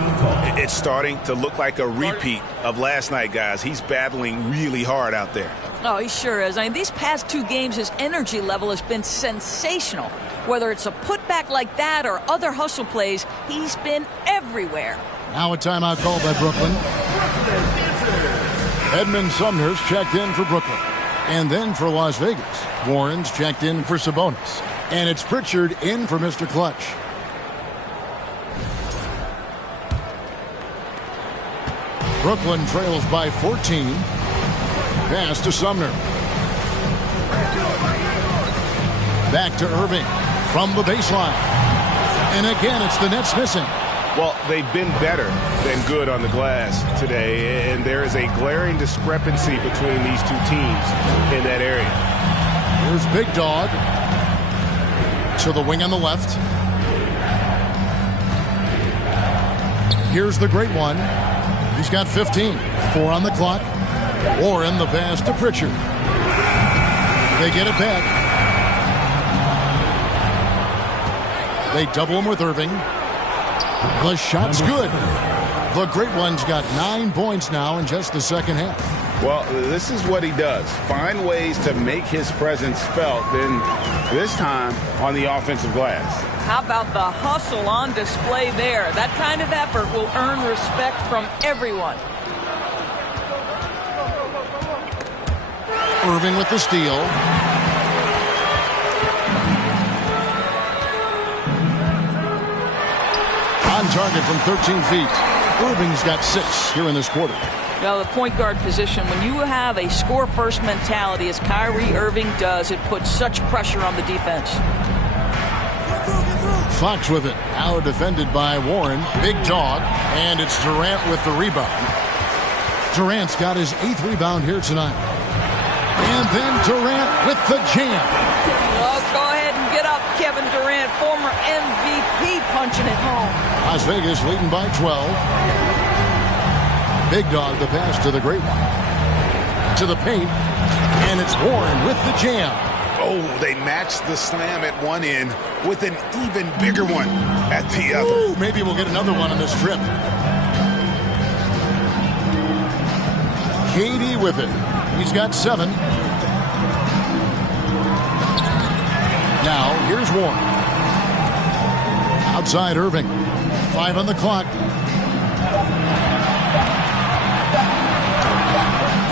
It's starting to look like a repeat of last night, guys. He's battling really hard out there. Oh, he sure is. I mean, these past 2 games, his energy level has been sensational. Whether it's a putback like that or other hustle plays, he's been everywhere. Now a timeout called by Brooklyn. Edmund Sumner's checked in for Brooklyn. And then for Las Vegas, Warren's checked in for Sabonis. And it's Pritchard in for Mr. Clutch. Brooklyn trails by 14. Pass to Sumner. Back to Irving from the baseline. And again, it's the Nets missing. Well, they've been better than good on the glass today, and there is a glaring discrepancy between these two teams in that area. Here's Big Dog to the wing on the left. Here's the great one. He's got 15. 4 on the clock. Warren the pass to Pritchard. They get it back. They double him with Irving. The shot's good. The great one's got 9 points now in just the second half. Well, this is what he does. Find ways to make his presence felt, then this time on the offensive glass. How about the hustle on display there? That kind of effort will earn respect from everyone. Irving with the steal. On target from 13 feet. Irving's got 6 here in this quarter. Well, the point guard position, when you have a score-first mentality, as Kyrie Irving does, it puts such pressure on the defense. Fox with it. Now defended by Warren. Big dog. And it's Durant with the rebound. Durant's got his 8th rebound here tonight. And then Durant with the jam. Well, go ahead and get up, Kevin Durant, former MVP, punching it home. Las Vegas leading by 12. Big dog, the pass to the great one. To the paint. And it's Warren with the jam. Oh, they matched the slam at one end with an even bigger one at the other. Ooh, maybe we'll get another one on this trip. KD with it. He's got 7. Now, here's Warren. Outside Irving. 5 on the clock.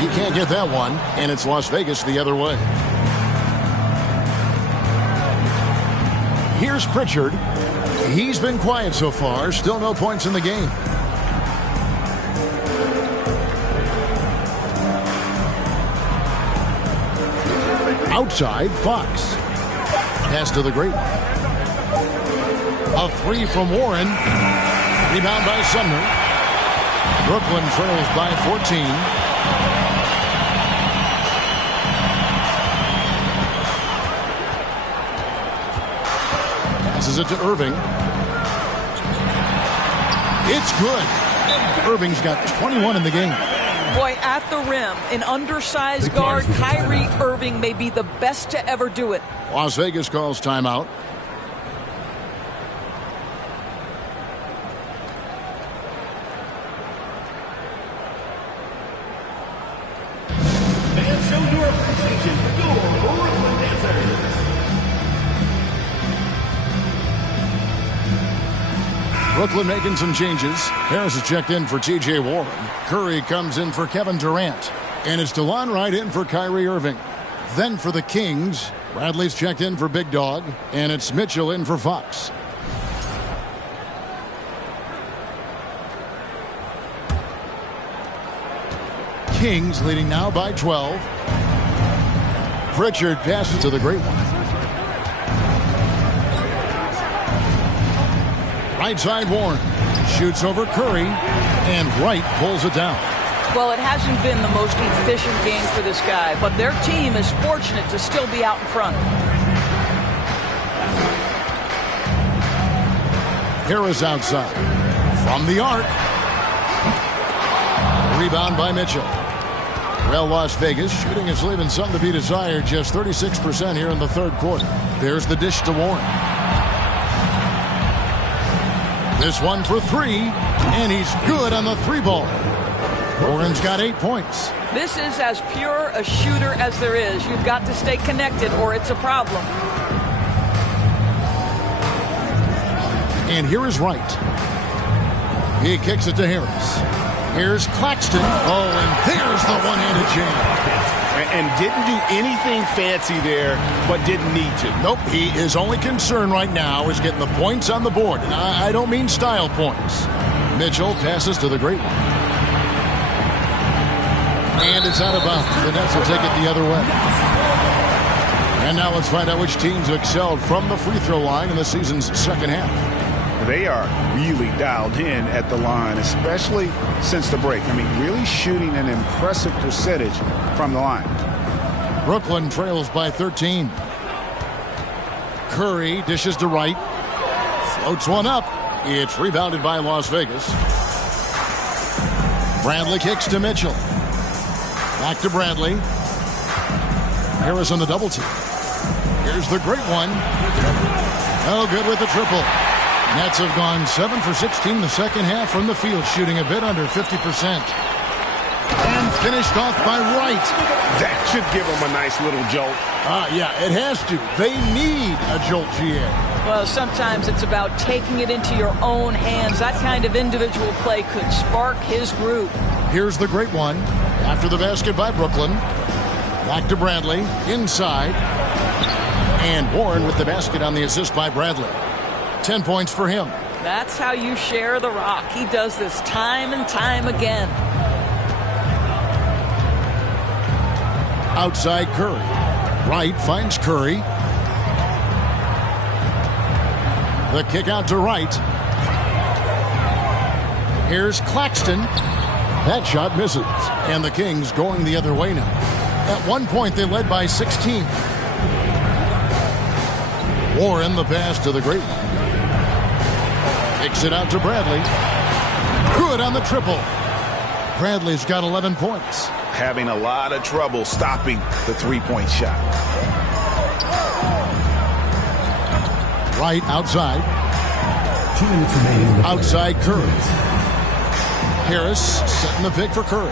He can't get that one, and it's Las Vegas the other way. Here's Pritchard. He's been quiet so far. Still no points in the game. Outside, Fox. Pass to the great one. A 3 from Warren. Rebound by Sumner. Brooklyn trails by 14. Passes it to Irving. It's good. Irving's got 21 in the game. Boy, at the rim, an undersized guard, Kyrie Irving may be the best to ever do it. Las Vegas calls timeout. And show your appreciation for your Brooklyn Dancers. Brooklyn making some changes. Harris is checked in for T.J. Warren. Curry comes in for Kevin Durant. And it's DeLon Wright in for Kyrie Irving. Then for the Kings, Bradley's checked in for Big Dog. And it's Mitchell in for Fox. Kings leading now by 12. Pritchard passes to the great one. Right side Warren. Shoots over Curry. And Wright pulls it down. Well, it hasn't been the most efficient game for this guy, but their team is fortunate to still be out in front. Harris outside. From the arc. Rebound by Mitchell. Well, Las Vegas shooting is leaving something to be desired. Just 36% here in the third quarter. There's the dish to Warren. This one for three, and he's good on the three ball. Warren's got 8 points. This is as pure a shooter as there is. You've got to stay connected or it's a problem. And here is Wright. He kicks it to Harris. Here's Claxton. Oh, and there's the one-handed jam. And didn't do anything fancy there, but didn't need to. Nope, he is only concerned right now is getting the points on the board. And I don't mean style points. Mitchell passes to the great one. And it's out of bounds. The Nets will take it the other way. And now let's find out which teams excelled from the free throw line in the season's second half. They are really dialed in at the line, especially since the break. I mean, really shooting an impressive percentage from the line. Brooklyn trails by 13. Curry dishes to Wright. Floats one up. It's rebounded by Las Vegas. Bradley kicks to Mitchell. Back to Bradley. Harris on the double team. Here's the great one. Oh, good with the triple. Nets have gone 7 for 16 the second half from the field, shooting a bit under 50%. And finished off by Wright. That should give them a nice little jolt. Yeah, it has to. They need a jolt, GA. Well, sometimes it's about taking it into your own hands. That kind of individual play could spark his group. Here's the great one. After the basket by Brooklyn. Back to Bradley. Inside. And Warren with the basket on the assist by Bradley. 10 points for him. That's how you share the rock. He does this time and time again. Outside Curry. Wright finds Curry. The kick out to Wright. Here's Claxton. That shot misses. And the Kings going the other way now. At one point, they led by 16. Warren the pass to the great one. Kicks it out to Bradley. Good on the triple. Bradley's got 11 points. Having a lot of trouble stopping the three-point shot. Wright outside. 2 minutes remaining. Outside Curry. Harris setting the pick for Curry.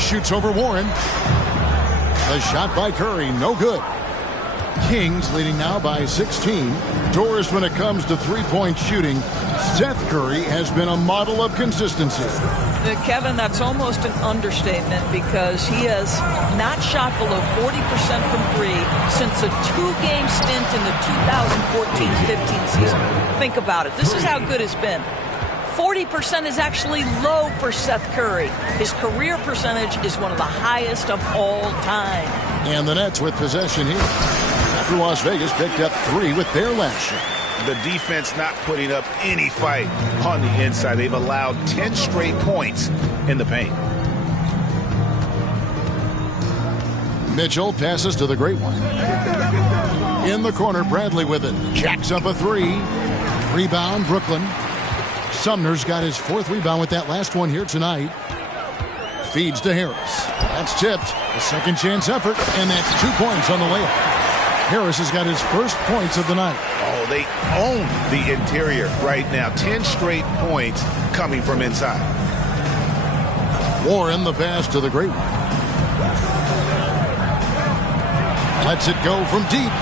Shoots over Warren. The shot by Curry, no good. Kings leading now by 16. Doors when it comes to three-point shooting. Seth Curry has been a model of consistency. Kevin, that's almost an understatement because he has not shot below 40% from three since a two-game stint in the 2014-15 season. Think about it. This is how good it's been. 40% is actually low for Seth Curry. His career percentage is one of the highest of all time. And the Nets with possession here. After Las Vegas picked up 3 with their last shot. The defense not putting up any fight on the inside. They've allowed 10 straight points in the paint. Mitchell passes to the great one. In the corner, Bradley with it. Jacks up a 3. Rebound, Brooklyn. Sumner's got his 4th rebound with that last one here tonight. Feeds to Harris. That's tipped. A second chance effort, and that's 2 points on the layup. Harris has got his first points of the night. Oh, they own the interior right now. 10 straight points coming from inside. Warren the pass to the great one. Lets it go from deep.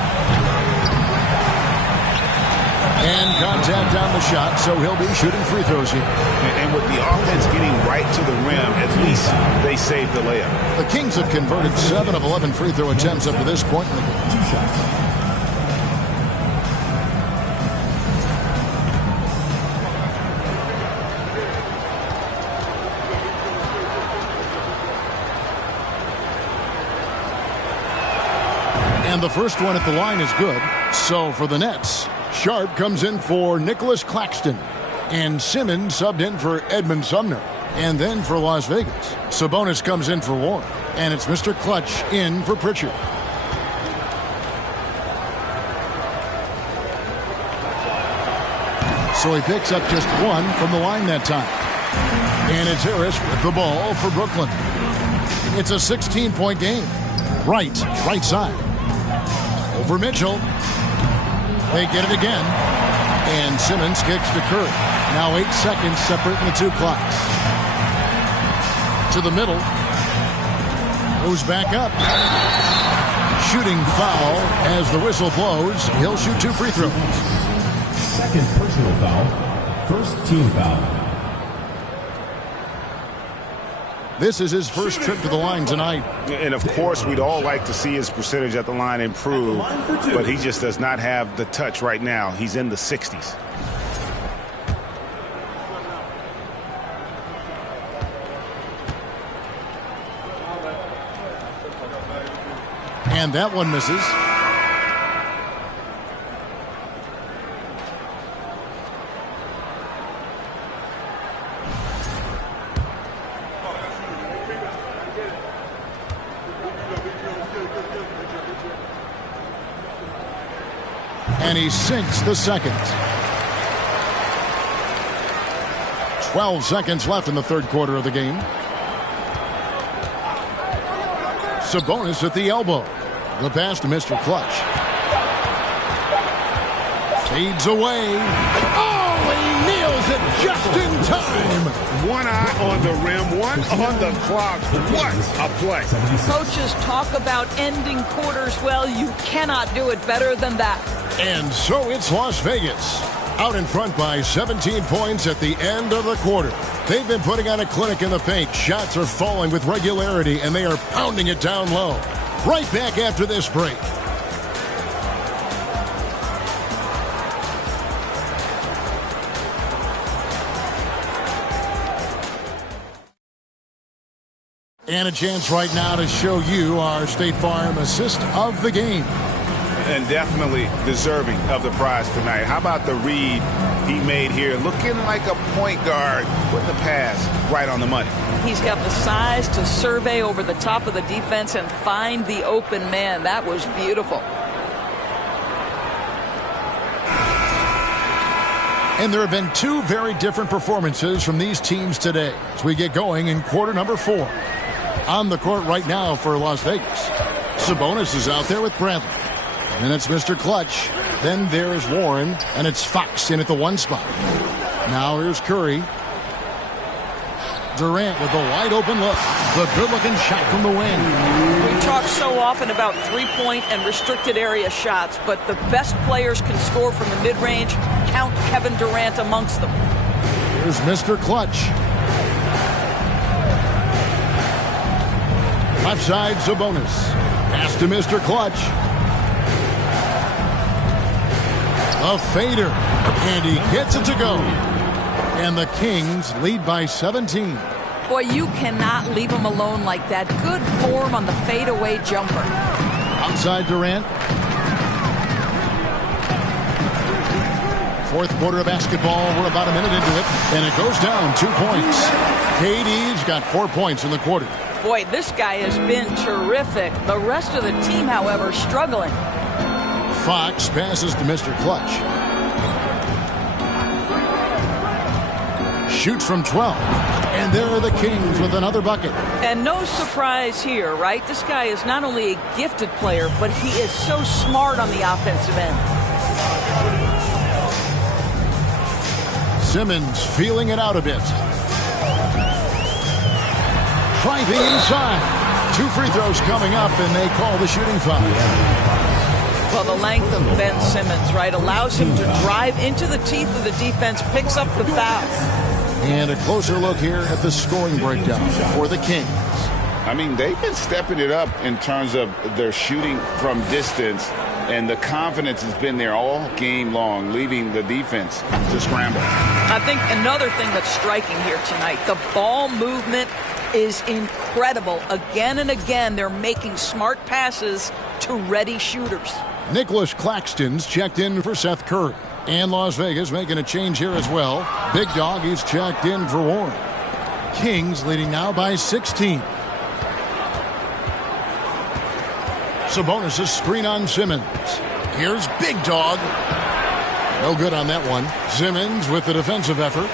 And contact on the shot, so he'll be shooting free throws here. And with the offense getting right to the rim, at least they saved the layup. The Kings have converted 7 of 11 free throw attempts up to this point in the game. 2 shots. And the first one at the line is good. So for the Nets, Sharp comes in for Nicholas Claxton. And Simmons subbed in for Edmund Sumner. And then for Las Vegas, Sabonis comes in for Warren. And it's Mr. Clutch in for Pritchard. So he picks up just 1 from the line that time. And it's Harris with the ball for Brooklyn. It's a 16-point game. Right side. Over Mitchell. They get it again. And Simmons kicks to Curry. Now 8 seconds separating the 2 clocks. To the middle. Goes back up. Shooting foul as the whistle blows. He'll shoot 2 free throws. Second personal foul. First team foul. This is his first trip to the line tonight. And, of course, we'd all like to see his percentage at the line improve, but he just does not have the touch right now. He's in the 60s. And that one misses. And he sinks the second. 12 seconds left in the third quarter of the game. Sabonis at the elbow. The pass to Mr. Clutch. Fades away. Oh, he nails it just in time. One eye on the rim, one on the clock. What a play. Coaches talk about ending quarters. Well, you cannot do it better than that. And so it's Las Vegas, out in front by 17 points at the end of the quarter. They've been putting on a clinic in the paint. Shots are falling with regularity, and they are pounding it down low. Right back after this break. And a chance right now to show you our State Farm assist of the game. And definitely deserving of the prize tonight. How about the read he made here? Looking like a point guard with the pass right on the money. He's got the size to survey over the top of the defense and find the open man. That was beautiful. And there have been 2 very different performances from these teams today as we get going in quarter number 4. On the court right now for Las Vegas, Sabonis is out there with Bradley. And it's Mr. Clutch. Then there's Warren, and it's Fox in at the 1 spot. Now here's Curry. Durant with the wide open look. The good-looking shot from the wing. We talk so often about three-point and restricted area shots, but the best players can score from the mid-range. Count Kevin Durant amongst them. Here's Mr. Clutch. Left side, Sabonis. Pass to Mr. Clutch. A fader, and he gets it to go. And the Kings lead by 17. Boy, you cannot leave him alone like that. Good form on the fadeaway jumper. Outside Durant. Fourth quarter of basketball. We're about a minute into it, and it goes down 2 points. KD's got 4 points in the quarter. Boy, this guy has been terrific. The rest of the team, however, struggling. Fox passes to Mr. Clutch. Shoots from 12. And there are the Kings with another bucket. And no surprise here, right? This guy is not only a gifted player, but he is so smart on the offensive end. Simmons feeling it out a bit. Driving inside. 2 free throws coming up, and they call the shooting foul. Well, the length of Ben Simmons, right, allows him to drive into the teeth of the defense, picks up the foul. And a closer look here at the scoring breakdown for the Kings. I mean, they've been stepping it up in terms of their shooting from distance, and the confidence has been there all game long, leaving the defense to scramble. I think another thing that's striking here tonight, the ball movement is incredible. Again and again, they're making smart passes to ready shooters. Nicholas Claxton's checked in for Seth Curry. And Las Vegas making a change here as well. Big Dog, he's checked in for Warren. Kings leading now by 16. Sabonis' screen on Simmons. Here's Big Dog. No good on that one. Simmons with the defensive effort.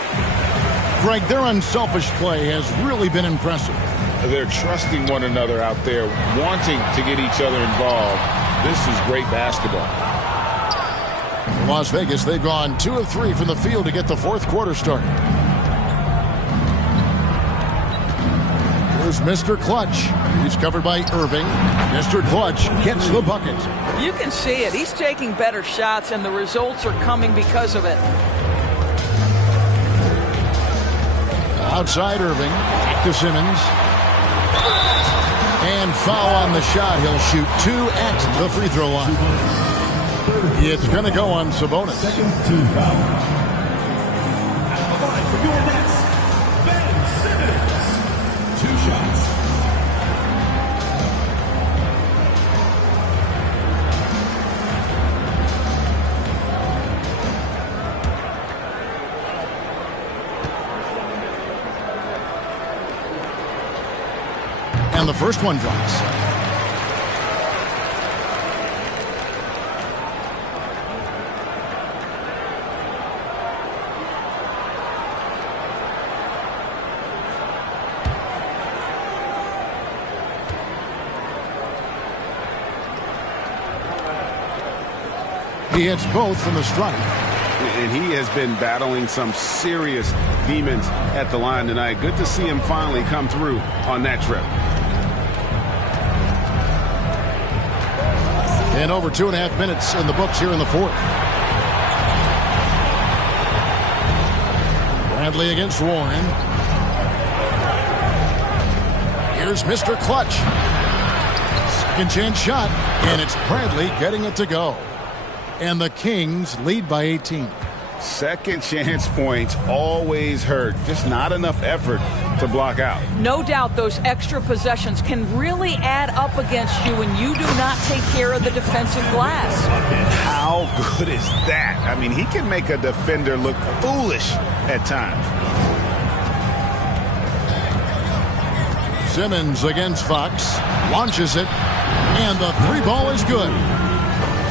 Greg, their unselfish play has really been impressive. They're trusting one another out there, wanting to get each other involved. This is great basketball. In Las Vegas, they've gone 2 of 3 from the field to get the fourth quarter started. Here's Mr. Clutch. He's covered by Irving. Mr. Clutch gets the bucket. You can see it. He's taking better shots, and the results are coming because of it. Outside Irving. Back to Simmons. And foul on the shot. He'll shoot 2 at the free throw line. It's going to go on Sabonis. Second team foul. At the line for your Nets, Ben Simmons. 2 shots. And the first one drops. He hits both from the stripe. And he has been battling some serious demons at the line tonight. Good to see him finally come through on that trip. And over 2.5 minutes in the books here in the fourth. Bradley against Warren. Here's Mr. Clutch. Second chance shot. And it's Bradley getting it to go. And the Kings lead by 18. Second chance points always hurt. Just not enough effort to block out. No doubt those extra possessions can really add up against you when you do not take care of the defensive glass. How good is that? I mean, he can make a defender look foolish at times. Simmons against Fox. Launches it. And the 3-ball is good.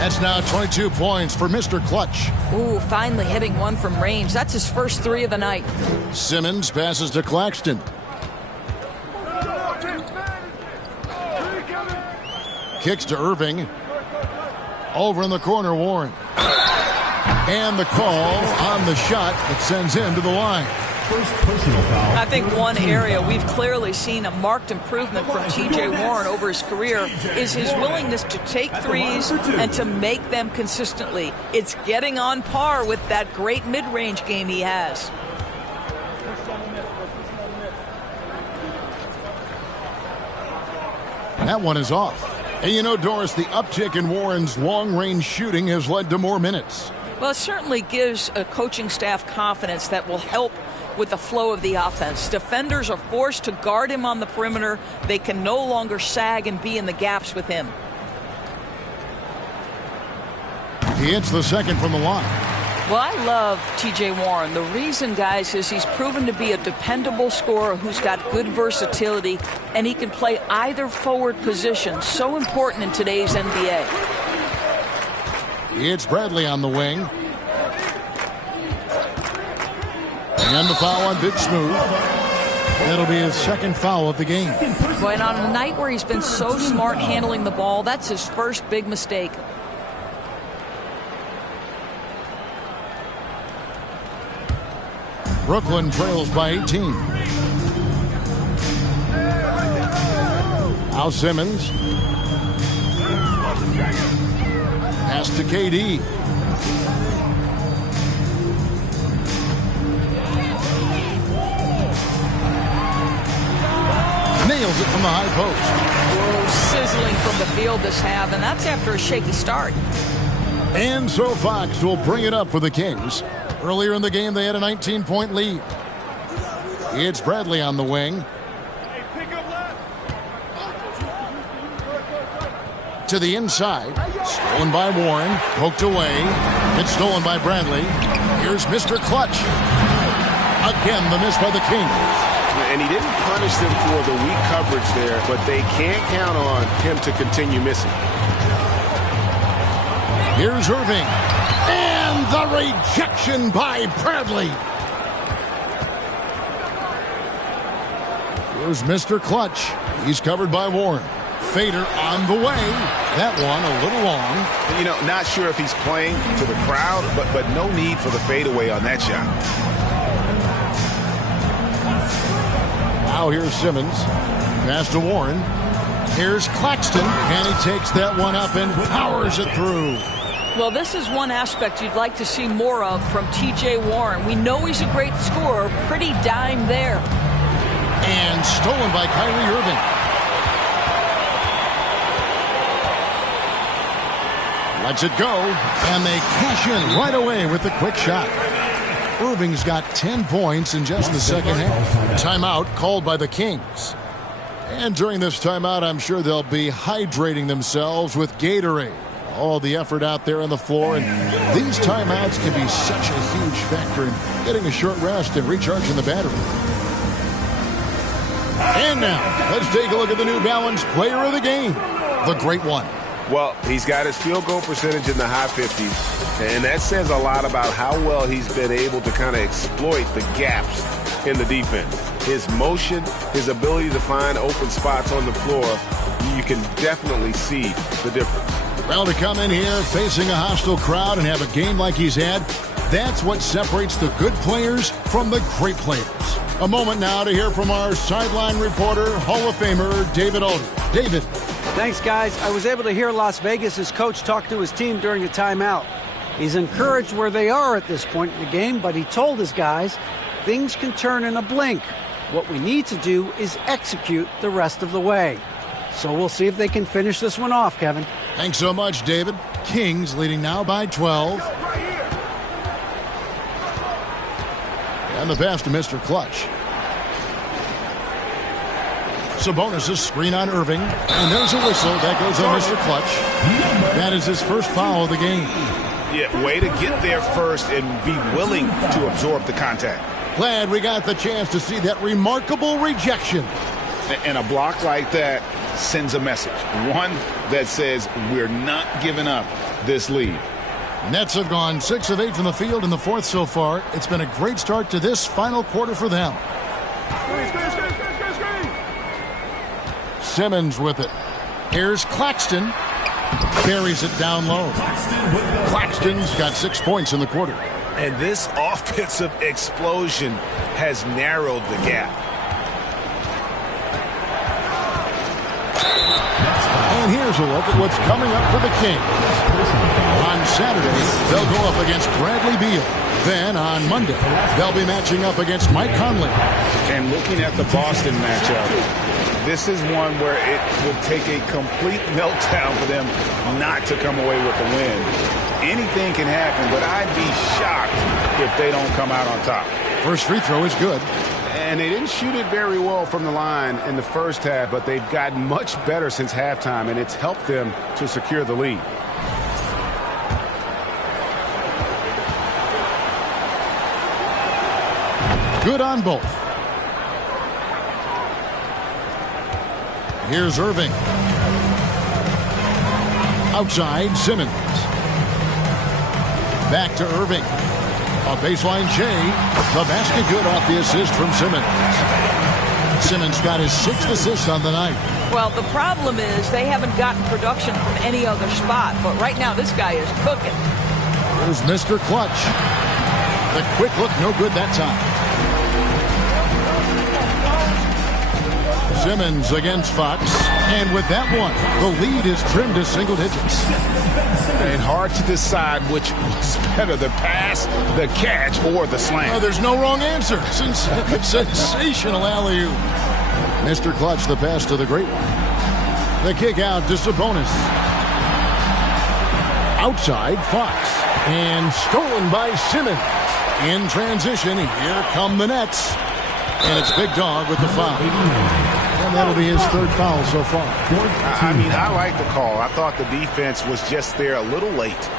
That's now 22 points for Mr. Clutch. Ooh, finally hitting one from range. That's his first 3 of the night. Simmons passes to Claxton. Kicks to Irving. Over in the corner, Warren. And the call on the shot that sends him to the line. First personal foul. I think one area we've clearly seen a marked improvement from T.J. Warren over his career is his willingness to take threes and to make them consistently. It's getting on par with that great mid-range game he has. That one is off. And you know, Doris, the uptick in Warren's long-range shooting has led to more minutes. Well, it certainly gives a coaching staff confidence that will help with the flow of the offense. Defenders are forced to guard him on the perimeter. They can no longer sag and be in the gaps with him. He hits the second from the line. Well, I love T.J. Warren. The reason, guys, is he's proven to be a dependable scorer who's got good versatility, and he can play either forward position. So important in today's NBA. It's Bradley on the wing. And the foul on Big Smooth. That'll be his second foul of the game. Boy, and on a night where he's been so smart handling the ball, that's his first big mistake. Brooklyn trails by 18. Al Simmons. to KD. Nails it from the high post. Whoa, sizzling from the field this half, and that's after a shaky start. And so Fox will bring it up for the Kings. Earlier in the game, they had a 19-point lead. It's Bradley on the wing. To the inside. Stolen by Warren. Poked away. It's stolen by Bradley. Here's Mr. Clutch. Again, the miss by the Kings. And he didn't punish them for the weak coverage there, but they can't count on him to continue missing. Here's Irving. And the rejection by Bradley. Here's Mr. Clutch. He's covered by Warren. Fader on the way. That one a little long. You know, not sure if he's playing to the crowd, but no need for the fadeaway on that shot. Now here's Simmons. Pass to Warren. Here's Claxton. And he takes that one up and powers it through. Well, this is one aspect you'd like to see more of from T.J. Warren. We know he's a great scorer. Pretty dime there. And stolen by Kyrie Irving. Lets it go. And they cash in right away with the quick shot. Irving's got 10 points in just the second half. Timeout called by the Kings. And during this timeout, I'm sure they'll be hydrating themselves with Gatorade. All the effort out there on the floor, and these timeouts can be such a huge factor in getting a short rest and recharging the battery. And now, let's take a look at the New Balance player of the game, the Great One. Well, he's got his field goal percentage in the high 50s, and that says a lot about how well he's been able to kind of exploit the gaps in the defense. His motion, his ability to find open spots on the floor, you can definitely see the difference. Well, to come in here facing a hostile crowd and have a game like he's had, that's what separates the good players from the great players. A moment now to hear from our sideline reporter, Hall of Famer David Alder. David. Thanks, guys. I was able to hear Las Vegas' coach talk to his team during the timeout. He's encouraged where they are at this point in the game, but he told his guys things can turn in a blink. What we need to do is execute the rest of the way. So we'll see if they can finish this one off, Kevin. Thanks so much, David. Kings leading now by 12. And the pass to Mr. Clutch. Sabonis' screen on Irving. And there's a whistle. That goes on Mr. Clutch. That is his first foul of the game. Yeah, way to get there first and be willing to absorb the contact. Glad we got the chance to see that remarkable rejection. And a block like that sends a message. One that says we're not giving up this lead. Nets have gone 6 of 8 from the field in the fourth so far. It's been a great start to this final quarter for them. Simmons with it. Here's Claxton. Carries it down low. Claxton's got 6 points in the quarter. And this offensive explosion has narrowed the gap. And here's a look at what's coming up for the Kings. On Saturday, they'll go up against Bradley Beal. Then on Monday, they'll be matching up against Mike Conley. And looking at the Boston matchup, this is one where it will take a complete meltdown for them not to come away with a win. Anything can happen, but I'd be shocked if they don't come out on top. First free throw is good. And they didn't shoot it very well from the line in the first half, but they've gotten much better since halftime, and it's helped them to secure the lead. Good on both. Here's Irving. Outside, Simmons. Back to Irving. A baseline J. The basket good off the assist from Simmons. Simmons got his 6th assist on the night. Well, the problem is they haven't gotten production from any other spot. But right now, this guy is cooking. Here's Mr. Clutch. The quick look, no good that time. Simmons against Fox. And with that one, the lead is trimmed to single digits. And hard to decide which was better, the pass, the catch, or the slam. Oh, there's no wrong answer. Sensational alley-oop. Mr. Clutch, the pass to the great one. The kick out to Sabonis. Outside, Fox. And stolen by Simmons. In transition, here come the Nets. And it's Big Dog with the foul. And that'll be his third foul so far. I mean, I like the call. I thought the defense was just there a little late.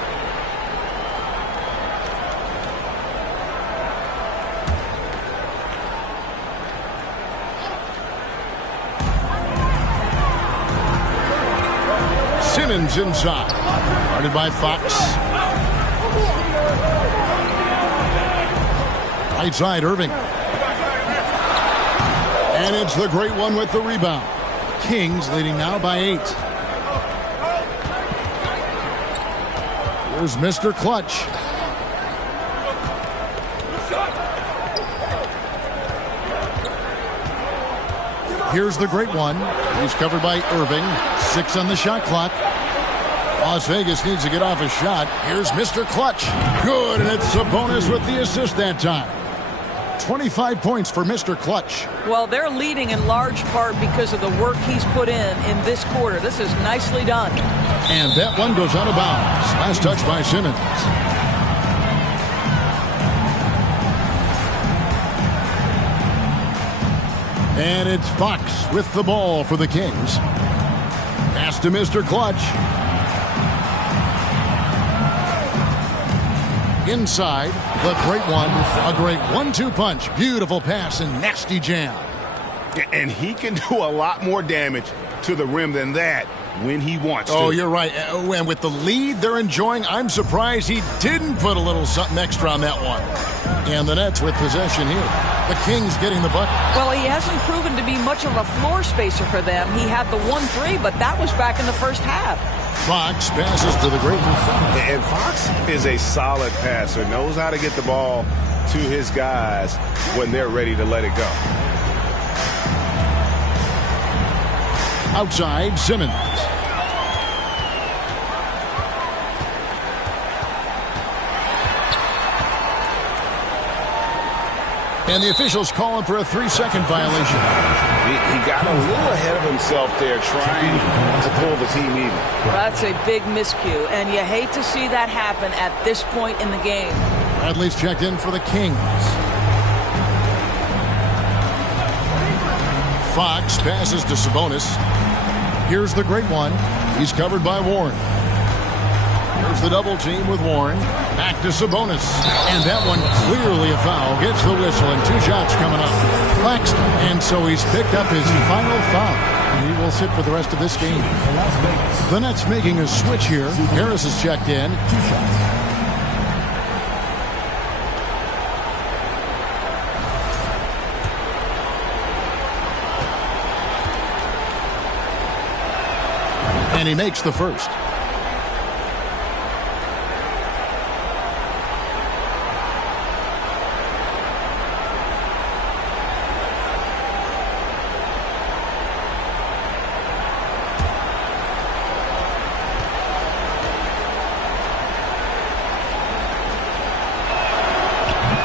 Simmons inside. Guarded by Fox. Right side, Irving. And it's the great one with the rebound. Kings leading now by 8. Here's Mr. Clutch. Here's the great one. He's covered by Irving. 6 on the shot clock. Las Vegas needs to get off a shot. Here's Mr. Clutch. Good, and it's Sabonis with the assist that time. 25 points for Mr. Clutch. Well, they're leading in large part because of the work he's put in this quarter. This is nicely done. And that one goes out of bounds. Last touch by Simmons. And it's Fox with the ball for the Kings. Pass to Mr. Clutch. Inside, the great one. A great 1-2 punch. Beautiful pass and nasty jam. And he can do a lot more damage to the rim than that when he wants to. Oh, you're right. And with the lead they're enjoying, I'm surprised he didn't put a little something extra on that one. And the Nets with possession here. The Kings getting the bucket. Well, he hasn't proven to be much of a floor spacer for them. He had the 1-3, but that was back in the first half. Fox passes to the great one. And Fox is a solid passer, knows how to get the ball to his guys when they're ready to let it go. Outside, Simmons. And the officials calling for a 3-second violation. He got a little ahead of himself there trying to pull the team even. That's a big miscue, and you hate to see that happen at this point in the game. Bradley's checked in for the Kings. Fox passes to Sabonis. Here's the great one. He's covered by Warren. Here's the double team with Warren. Back to Sabonis. And that one clearly a foul. Gets the whistle and 2 shots coming up. Claxton. And so he's picked up his final foul. And he will sit for the rest of this game. The Nets making a switch here. Harris is checked in. 2 shots. And he makes the first.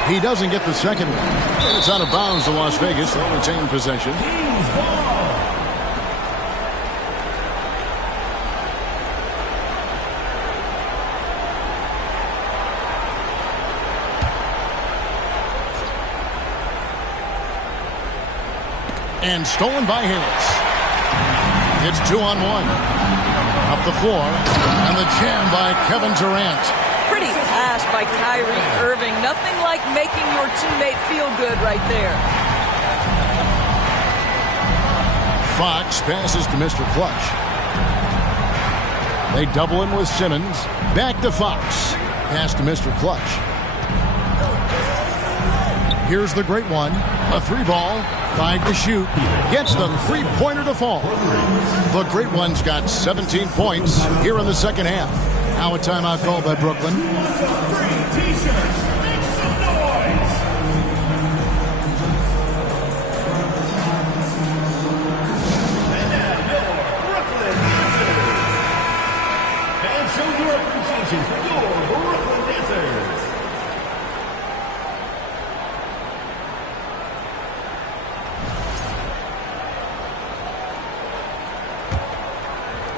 He doesn't get the second one. It's out of bounds to Las Vegas. They'll retain possession. And stolen by Harris. It's 2-on-1. Up the floor. And the jam by Kevin Durant. Pretty pass by Kyrie Irving. Nothing like making your teammate feel good right there. Fox passes to Mr. Clutch. They double him with Simmons. Back to Fox. Pass to Mr. Clutch. Here's the great one. A 3-ball. 5 to shoot. Gets the 3-pointer to fall. The great one's got 17 points here in the second half. Now a timeout called by Brooklyn. your appreciation for your Brooklyn dancers.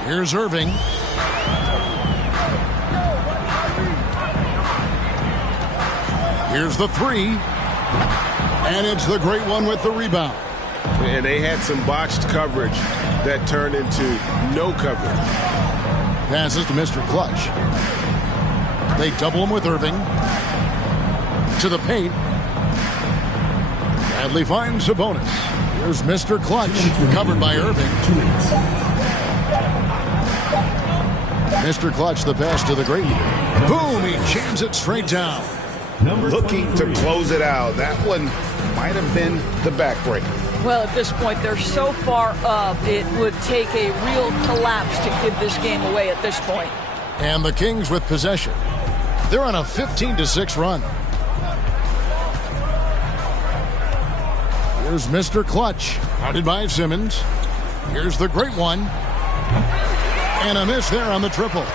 Here's Irving. Here's the three. And it's the great one with the rebound. And they had some botched coverage that turned into no coverage. Passes to Mr. Clutch. They double him with Irving. To the paint. Bradley finds Sabonis. Here's Mr. Clutch, covered by Irving. Mr. Clutch, the pass to the great one. Boom, he jams it straight down. Looking to close it out. That one might have been the backbreaker. Well, at this point, they're so far up, it would take a real collapse to give this game away at this point. And the Kings with possession. They're on a 15-6 run. Here's Mr. Clutch, guarded by Simmons. Here's the great one. And a miss there on the triple.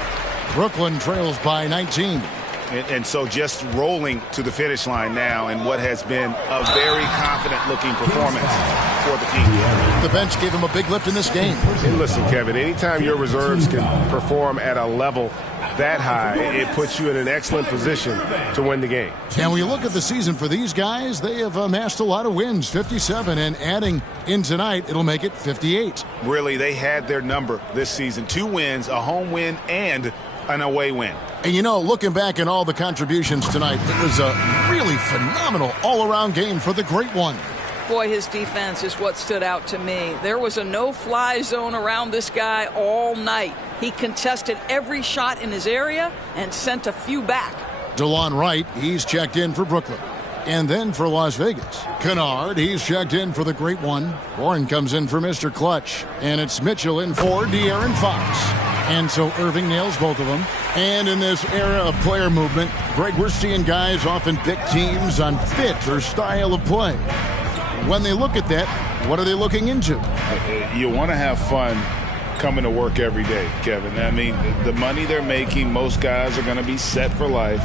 Brooklyn trails by 19. And so just rolling to the finish line now in what has been a very confident-looking performance for the Kings. The bench gave him a big lift in this game. And listen, Kevin, anytime your reserves can perform at a level that high, it puts you in an excellent position to win the game. And when you look at the season for these guys, they have amassed a lot of wins, 57, and adding in tonight, it'll make it 58. Really, they had their number this season. 2 wins, a home win, and an away win. And you know, looking back at all the contributions tonight, it was a really phenomenal all-around game for the great one. Boy, his defense is what stood out to me. There was a no-fly zone around this guy all night. He contested every shot in his area and sent a few back. DeLon Wright, he's checked in for Brooklyn. And then for Las Vegas, Kennard, he's checked in for the great one. Warren comes in for Mr. Clutch. And it's Mitchell in for De'Aaron Fox. And so Irving nails both of them. And in this era of player movement, Greg, we're seeing guys often pick teams on fit or style of play. When they look at that, what are they looking into? You want to have fun coming to work every day, Kevin. I mean, the money they're making, most guys are going to be set for life.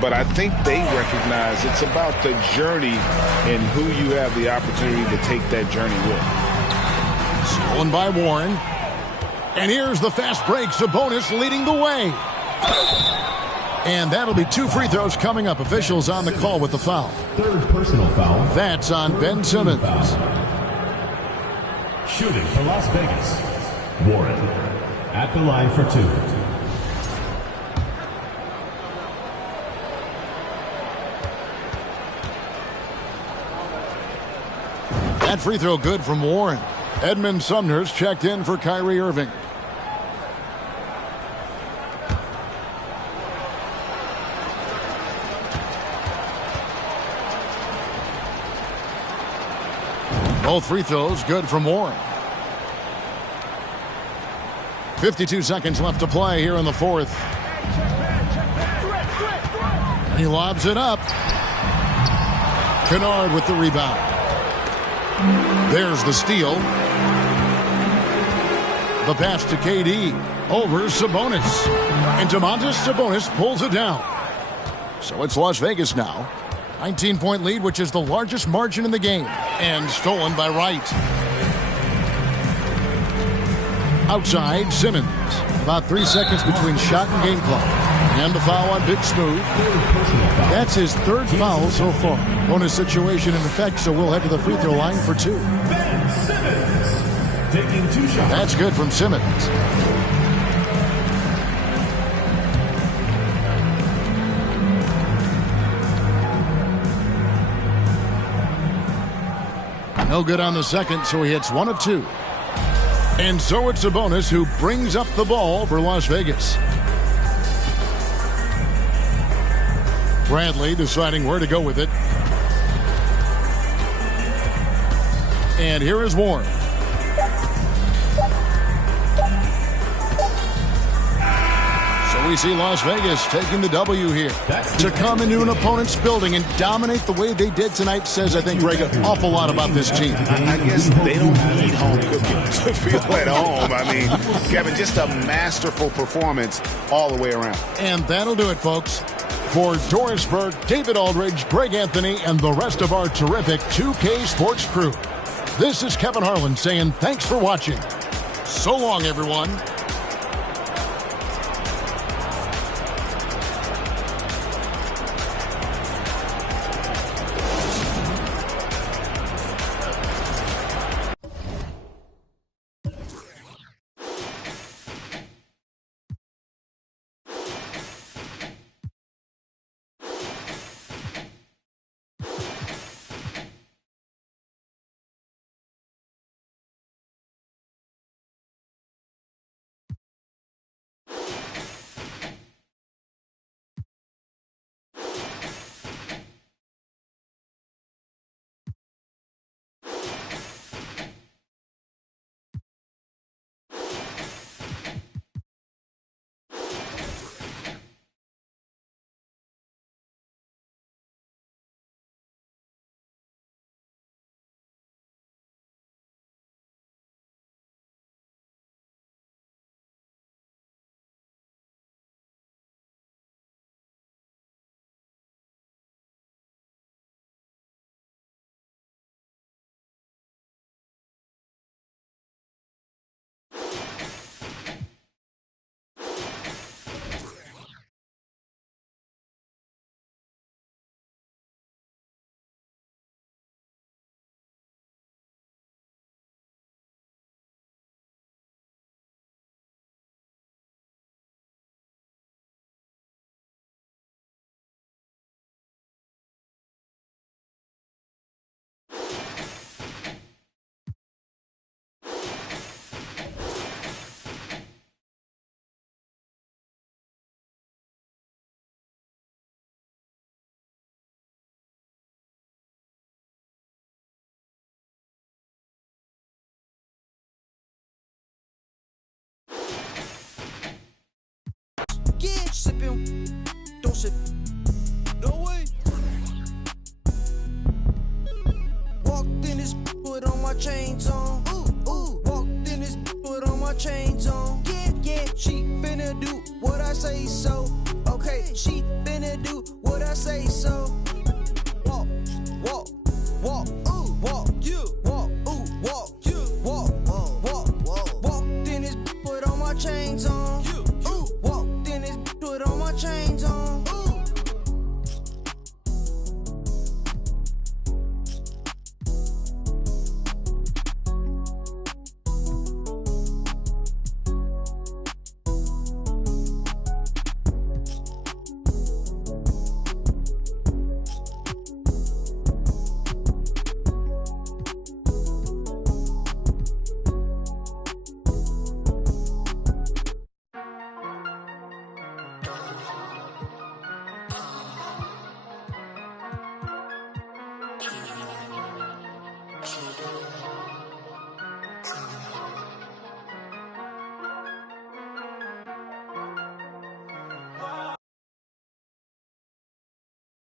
But I think they recognize it's about the journey and who you have the opportunity to take that journey with. Stolen by Warren. And here's the fast break. Sabonis leading the way. And that'll be 2 free throws coming up. Officials on the call with the foul. 3rd personal foul. That's on Ben Simmons. Shooting for Las Vegas, Warren at the line for 2. That free throw good from Warren. Edmund Sumner's checked in for Kyrie Irving. Both free throws good from Warren. 52 seconds left to play here in the 4th. And he lobs it up. Kennard with the rebound. There's the steal. The pass to KD. Over Sabonis. And Domantas Sabonis pulls it down. So it's Las Vegas now. 19-point lead, which is the largest margin in the game. And stolen by Wright. Outside, Simmons. About 3 seconds between shot and game clock. And the foul on Big Smooth. That's his 3rd foul so far. Bonus situation in effect, so we'll head to the free throw line for 2. Ben Simmons taking 2 shots. That's good from Simmons. No good on the second, so he hits 1 of 2. And so it's Sabonis who brings up the ball for Las Vegas. Bradley deciding where to go with it. And here is Warren. So We see Las Vegas taking the W here. To come into an opponent's building and dominate the way they did tonight says, I think, Greg, an awful lot about this team. I guess they don't need home cooking to feel at home. I mean, Kevin, just a masterful performance all the way around. And that'll do it, folks. For Doris Burke, David Aldridge, Greg Anthony, and the rest of our terrific 2K Sports crew, this is Kevin Harlan saying thanks for watching. So long, everyone. Get sipping, don't sip. No way. Walked in this, put on my chains on. Ooh, ooh. Walked in this, put on my chains on. Yeah, yeah. She finna do what I say so. Okay, she finna do what I say so.